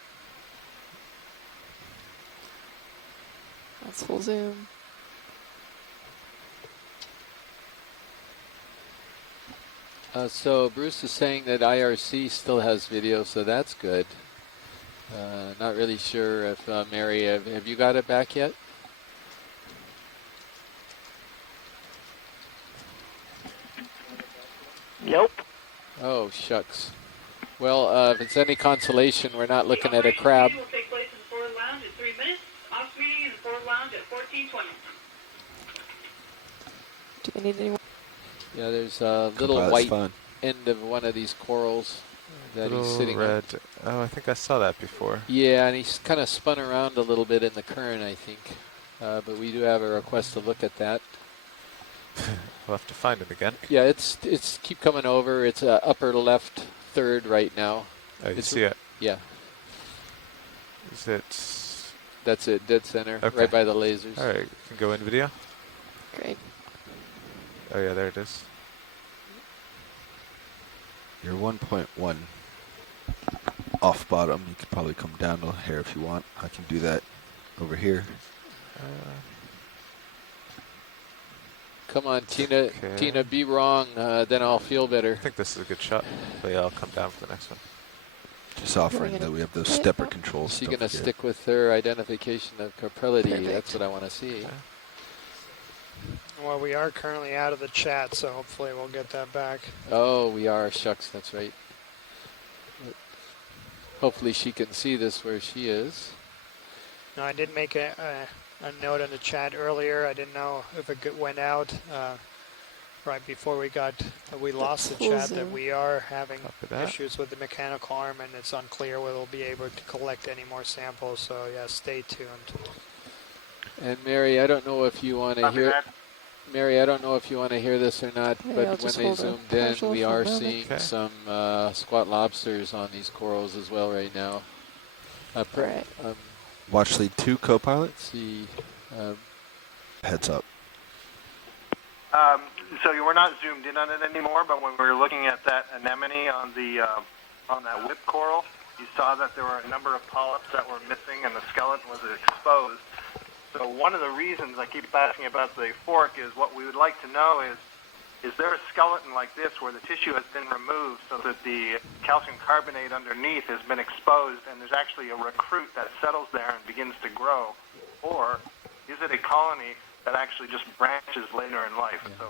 That's full zoom. So Bruce is saying that IRC still has video, so that's good. Not really sure if Mary, have you got it back yet? Nope. Oh, shucks. Well, if it's any consolation, we're not looking at a crab. Will take place in the forward lounge at 3 minutes. Ops meeting in the forward lounge at 14:20. Do we need any more? Yeah, there's a little That's white fun. end of one of these corals that Little he's sitting red. on. Oh, I think I saw that before. Yeah, and he's kind of spun around a little bit in the current, I think. But we do have a request to look at that. We'll have to find him again. Yeah, it's keep coming over. It's upper left third right now. Oh, you It's- see it? Yeah. Is it? That's it, dead center, Okay. right by the lasers. All right, you can go in video. Great. Oh yeah, there it is. You're 1.1 off bottom. You could probably come down a hair if you want. I can do that over here. Come on, Tina. Okay. Tina, be wrong, then I'll feel better. I think this is a good shot. But yeah, I'll come down for the next one. Just offering that we have those stepper controls. Is she don't going to forget. stick with her identification of corpelity? Perfect. That's what I want to see. Well, we are currently out of the chat, so hopefully we'll get that back. Oh, we are. Shucks, that's right. But hopefully she can see this where she is. No, I did make a note in the chat earlier. I didn't know if it went out right before we lost the Full chat, that zoom. we are having Copy that. issues with the mechanical arm, and it's unclear whether we'll be able to collect any more samples. So yeah, stay tuned. And Mary, I don't know if you want to hear. Mary, I don't know if you want to hear this or not, Yeah, I'll but when just they hold a zoomed in, partial we for a are moment. seeing Okay. some squat lobsters on these corals as well right now. Right. Watch lead 2, co-pilot. Let's see. Heads up. So you were not zoomed in on it anymore, but when we were looking at that anemone on the on that whip coral, you saw that there were a number of polyps that were missing and the skeleton was exposed. So one of the reasons I keep asking about the fork is what we would like to know is there a skeleton like this where the tissue has been removed so that the calcium carbonate underneath has been exposed and there's actually a recruit that settles there and begins to grow? Or is it a colony that actually just branches later in life? So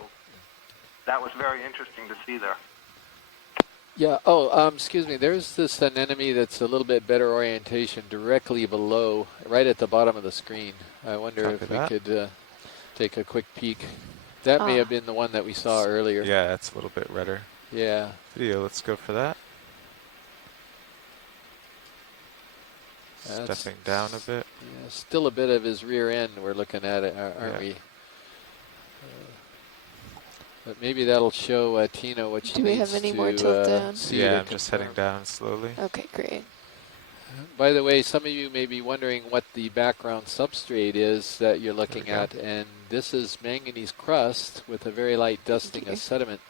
that was very interesting to see there. Yeah. Oh, excuse me. There's this anemone that's a little bit better orientation directly below, right at the bottom of the screen. I wonder Copy if that. we could take a quick peek. That may have been the one that we saw earlier. Yeah, it's a little bit redder. Yeah. Video, let's go for that. That's- Stepping down a bit. Yeah, still a bit of his rear end we're looking at it, aren't we? But maybe that'll show Tina what she Do we needs have any to more tilt down? see Yeah, to I'm just heading down slowly. Okay, great. By the way, some of you may be wondering what the background substrate is that you're looking at, and this is manganese crust with a very light dusting of sediment.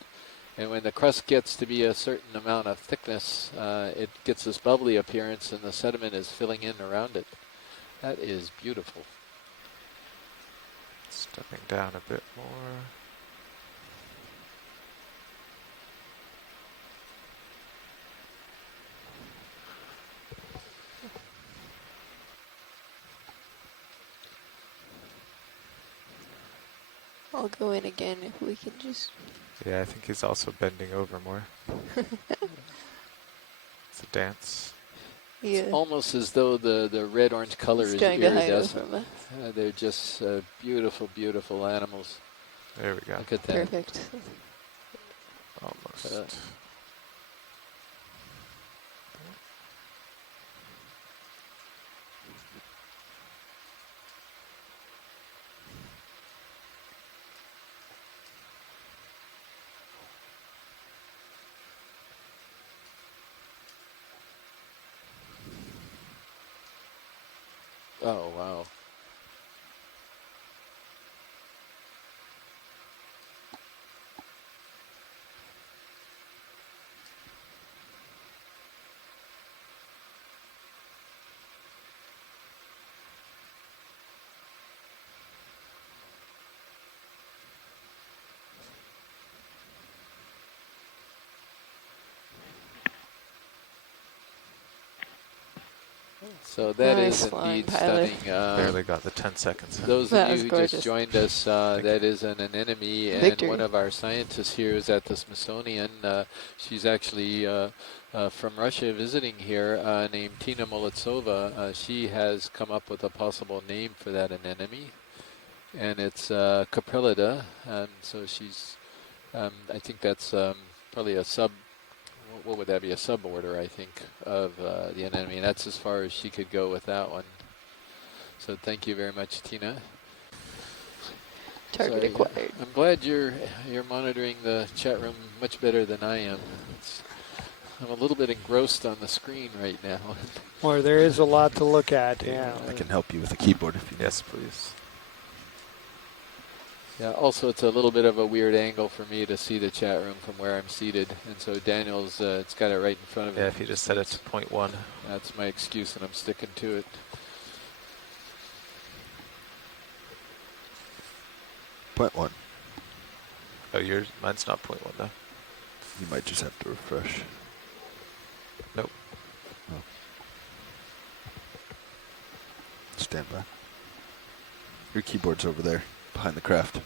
And when the crust gets to be a certain amount of thickness, it gets this bubbly appearance, and the sediment is filling in around it. That is beautiful. Stepping down a bit more. I'll go in again if we can just... Yeah, I think he's also bending over more. It's a dance. Yeah. It's almost as though the red-orange color He's is trying to hide iridescent. from us. They're just beautiful, beautiful animals. There we go. Look at that. Perfect. Almost. Oh, wow. So that Nice is flying indeed pilot. stunning. Barely got the 10 seconds in. Those That of was you who just gorgeous. joined us, that is an anemone, and Victory. one of our scientists here is at the Smithsonian. She's actually from Russia visiting here, named Tina Molitsova. She has come up with a possible name for that anemone, and it's Caprilida. So she's, I think that's probably a what would that be, a suborder, I think, of the anemone. And that's as far as she could go with that one. So thank you very much, Tina. Target acquired. I'm glad you're monitoring the chat room much better than I am. I'm a little bit engrossed on the screen right now. Well, there is a lot to look at, yeah. I can help you with the keyboard if you need. Yes, please. Yeah, also it's a little bit of a weird angle for me to see the chat room from where I'm seated. And so Daniel's, it's got it right in front of him. Yeah, if you just set it to 0.1. That's my excuse, and I'm sticking to it. 0.1. Oh, mine's not 0.1 though. You might just have to refresh. Nope. Oh. Stand by. Your keyboard's over there, behind the craft.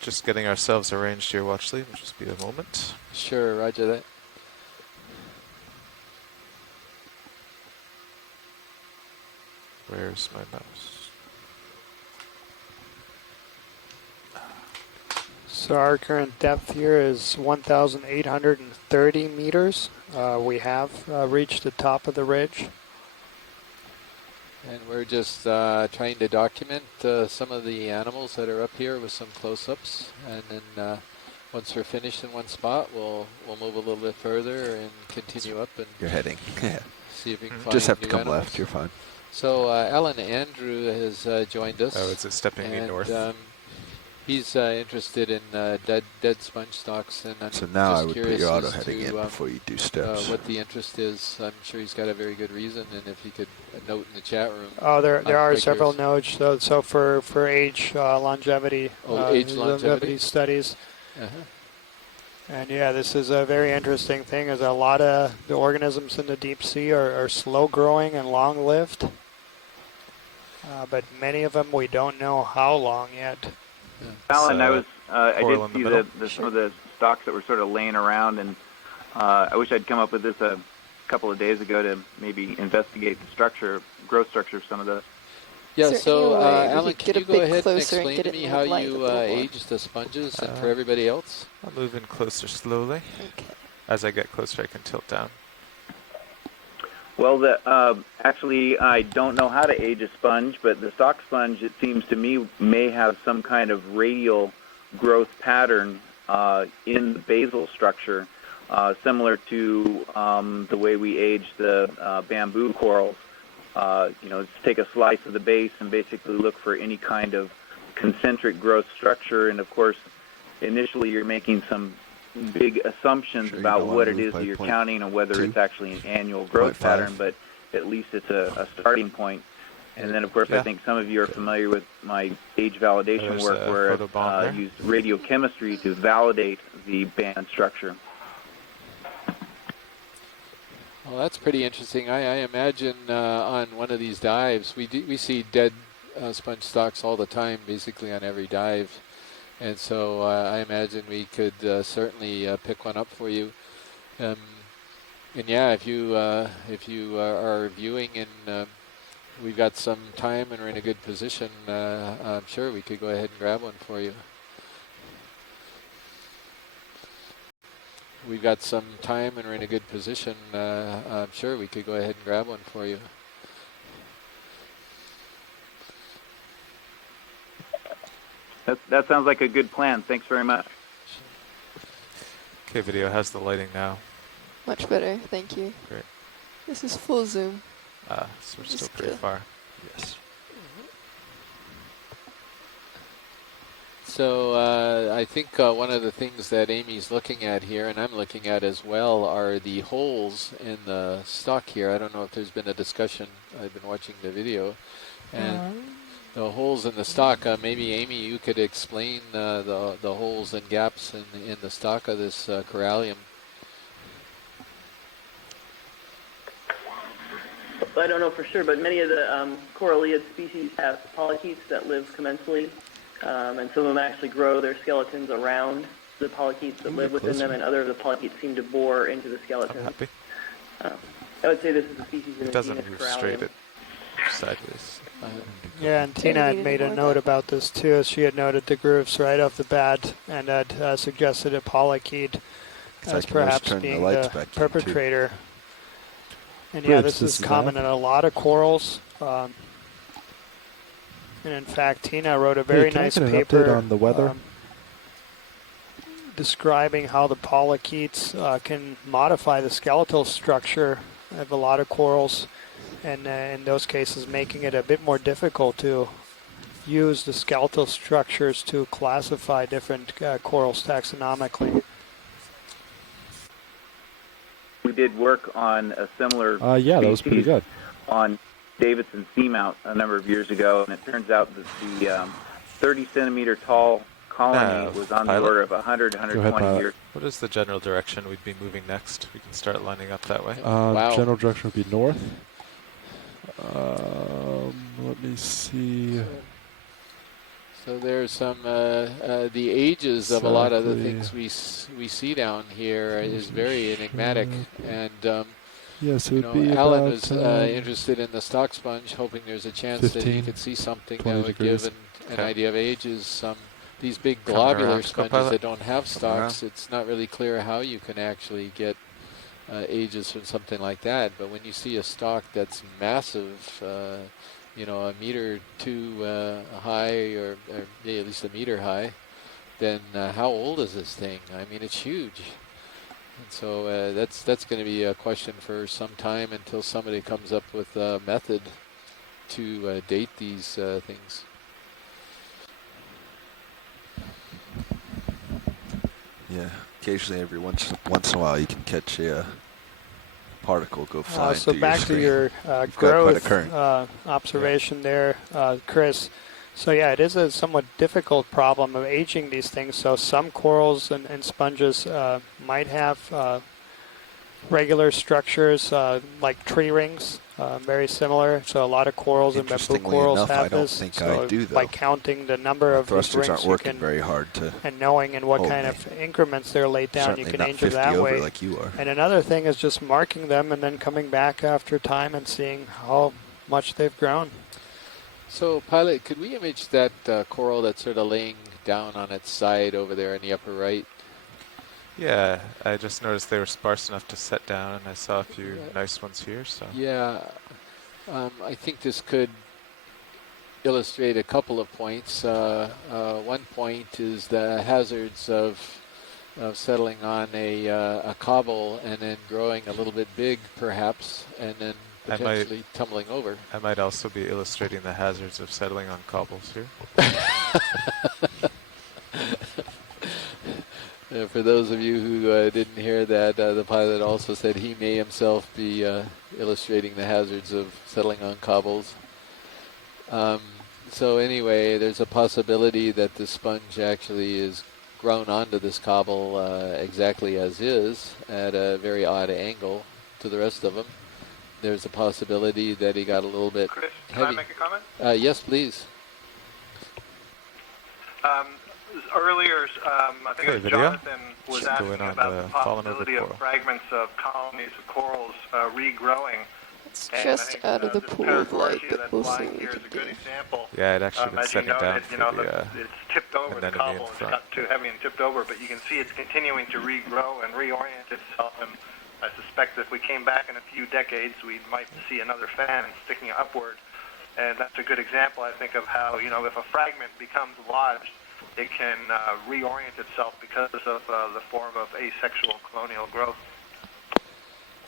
Just getting ourselves arranged here, Watchley. Will just be a moment. Sure, roger that. Where's my mouse? So our current depth here is 1,830 meters. We have reached the top of the ridge. And we're just trying to document some of the animals that are up here with some close-ups. And then once we're finished in one spot, we'll move a little bit further and continue up and You're heading. see if we can find Just have to new come animals. left. You're fine. So Alan Andrew has joined us. Oh, is it stepping me north? He's interested in dead sponge stocks, and I'm So now just I would put curious your auto as heading to, in before you do steps. what the interest is. I'm sure he's got a very good reason, and if he could note in the chat room. Oh, there are quite several curious. nodes. So for age longevity, Age longevity studies. Uh-huh. And yeah, this is a very interesting thing. As a lot of the organisms in the deep sea are slow growing and long lived, but many of them we don't know how long yet. Alan, I did see the some of the stocks that were sort of laying around, and I wish I'd come up with this a couple of days ago to maybe investigate the growth structure of some of those. Yeah, so Alan, can you go ahead and explain to me how you age the sponges and for everybody else? I'll move in closer slowly. Okay. As I get closer, I can tilt down. Well, actually, I don't know how to age a sponge, but the stock sponge, it seems to me, may have some kind of radial growth pattern in the basal structure, similar to the way we age the bamboo corals. Just take a slice of the base and basically look for any kind of concentric growth structure. And, of course, initially you're making some big assumptions about what it is that you're counting and whether it's actually an annual growth pattern, but at least it's a starting point. And then, of course, I think some of you are familiar with my age validation work where I use radiochemistry to validate the band structure. Well, that's pretty interesting. I imagine on one of these dives, we see dead sponge stocks all the time, basically on every dive. And so I imagine we could certainly pick one up for you. And yeah, if you are viewing and we've got some time and we're in a good position, I'm sure we could go ahead and grab one for you. We've got some time and we're in a good position. I'm sure we could go ahead and grab one for you. That sounds like a good plan. Thanks very much. Okay, video, how's the lighting now? Much better, thank you. Great. This is full zoom. So we're still pretty far. Yes. So I think one of the things that Amy's looking at here, and I'm looking at as well, are the holes in the stock here. I don't know if there's been a discussion. I've been watching the video. And the holes in the stock, maybe Amy, you could explain the holes and gaps in the stock of this corallium. I don't know for sure, but many of the coralliid species have polychaetes that live commensally, and some of them actually grow their skeletons around the polychaetes that live within them, and other of the polychaetes seem to bore into the skeleton. I'm happy. I would say this is a species in It the doesn't genus move Corallium. straight, it sideways. Yeah, and Tina had made a note about this too. She had noted the grooves right off the bat and had suggested a polychaete as perhaps being the perpetrator. And yeah, this is common in a lot of corals. And in fact, Tina wrote a very nice paper on the weather. Describing how the polychaetes can modify the skeletal structure of a lot of corals, and in those cases making it a bit more difficult to use the skeletal structures to classify different corals taxonomically. We did work on a similar yeah, that was pretty good. on Davidson Seamount a number of years ago, and it turns out that the 30-centimeter tall colony was on the order of 100, 120 years. What is the general direction we'd be moving next? We can start lining up that way. General direction would be north. Let me see. So there's some the ages of a lot of the things we see down here is very enigmatic, and yes, it would be Alan about, was interested in the stock sponge, hoping there's a chance that he could see something that would give an idea of ages. These big globular sponges that don't have stalks, it's not really clear how you can actually get ages from something like that. But when you see a stalk that's massive, a meter or two high, or at least a meter high, then how old is this thing? I mean, it's huge. And so that's going to be a question for some time until somebody comes up with a method to date these things. Yeah, occasionally every once in a while you can catch a particle go flying So through back your to your growth observation there, Chris. So yeah, it is a somewhat difficult problem of aging these things. So some corals and sponges might have regular structures like tree rings, very similar. So a lot of corals and bamboo corals have this. By counting the number of these rings, aren't working very hard to and knowing in what kind of increments they're laid down, certainly you can not age it 50 that over way. like you are. And another thing is just marking them and then coming back after time and seeing how much they've grown. So, Pilot, could we image that coral that's sort of laying down on its side over there in the upper right? Yeah, I just noticed they were sparse enough to set down, and I saw a few nice ones here. So yeah, I think this could illustrate a couple of points. One point is the hazards of settling on a cobble and then growing a little bit big, perhaps, and then potentially tumbling over. I might also be illustrating the hazards of settling on cobbles here. For those of you who didn't hear that, the pilot also said he may himself be illustrating the hazards of settling on cobbles. So anyway, there's a possibility that the sponge actually is grown onto this cobble exactly as is at a very odd angle to the rest of them. There's a possibility that he got a little bit Chris, heavy. can I make a comment? Yes, please. Earlier, I think it was Jonathan was asking about the possibility of fragments of colonies of corals regrowing. It's just out of the pool of light, but we'll see what we can do. Yeah, it actually been setting down for it's tipped over the cobble. It's got too heavy and tipped over, but you can see it's continuing to regrow and reorient itself. And I suspect if we came back in a few decades, we might see another fan sticking upward. And that's a good example, I think, of how, if a fragment becomes lodged, it can reorient itself because of the form of asexual colonial growth.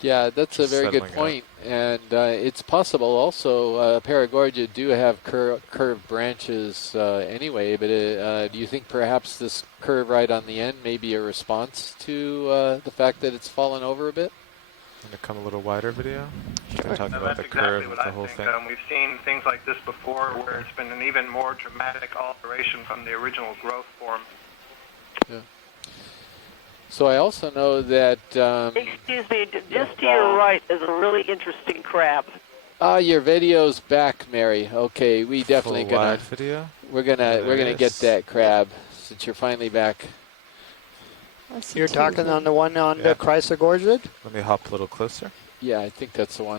Yeah, that's a very good point. And it's possible also, Paragorgia do have curved branches anyway, but do you think perhaps this curve right on the end may be a response to the fact that it's fallen over a bit? Going to come a little wider video? Sure. Talking No, about that's the curve exactly of what the I whole think. thing. We've seen things like this before where it's been an even more dramatic alteration from the original growth form. Yeah. So I also know that... Excuse me, just to your right is a really interesting crab. Your video's back, Mary. Okay, we definitely Full gonna live video. we're gonna get that crab since you're finally back. You're talking on the one on the Chrysler Gorge? Let me hop a little closer. Yeah, I think that's the one.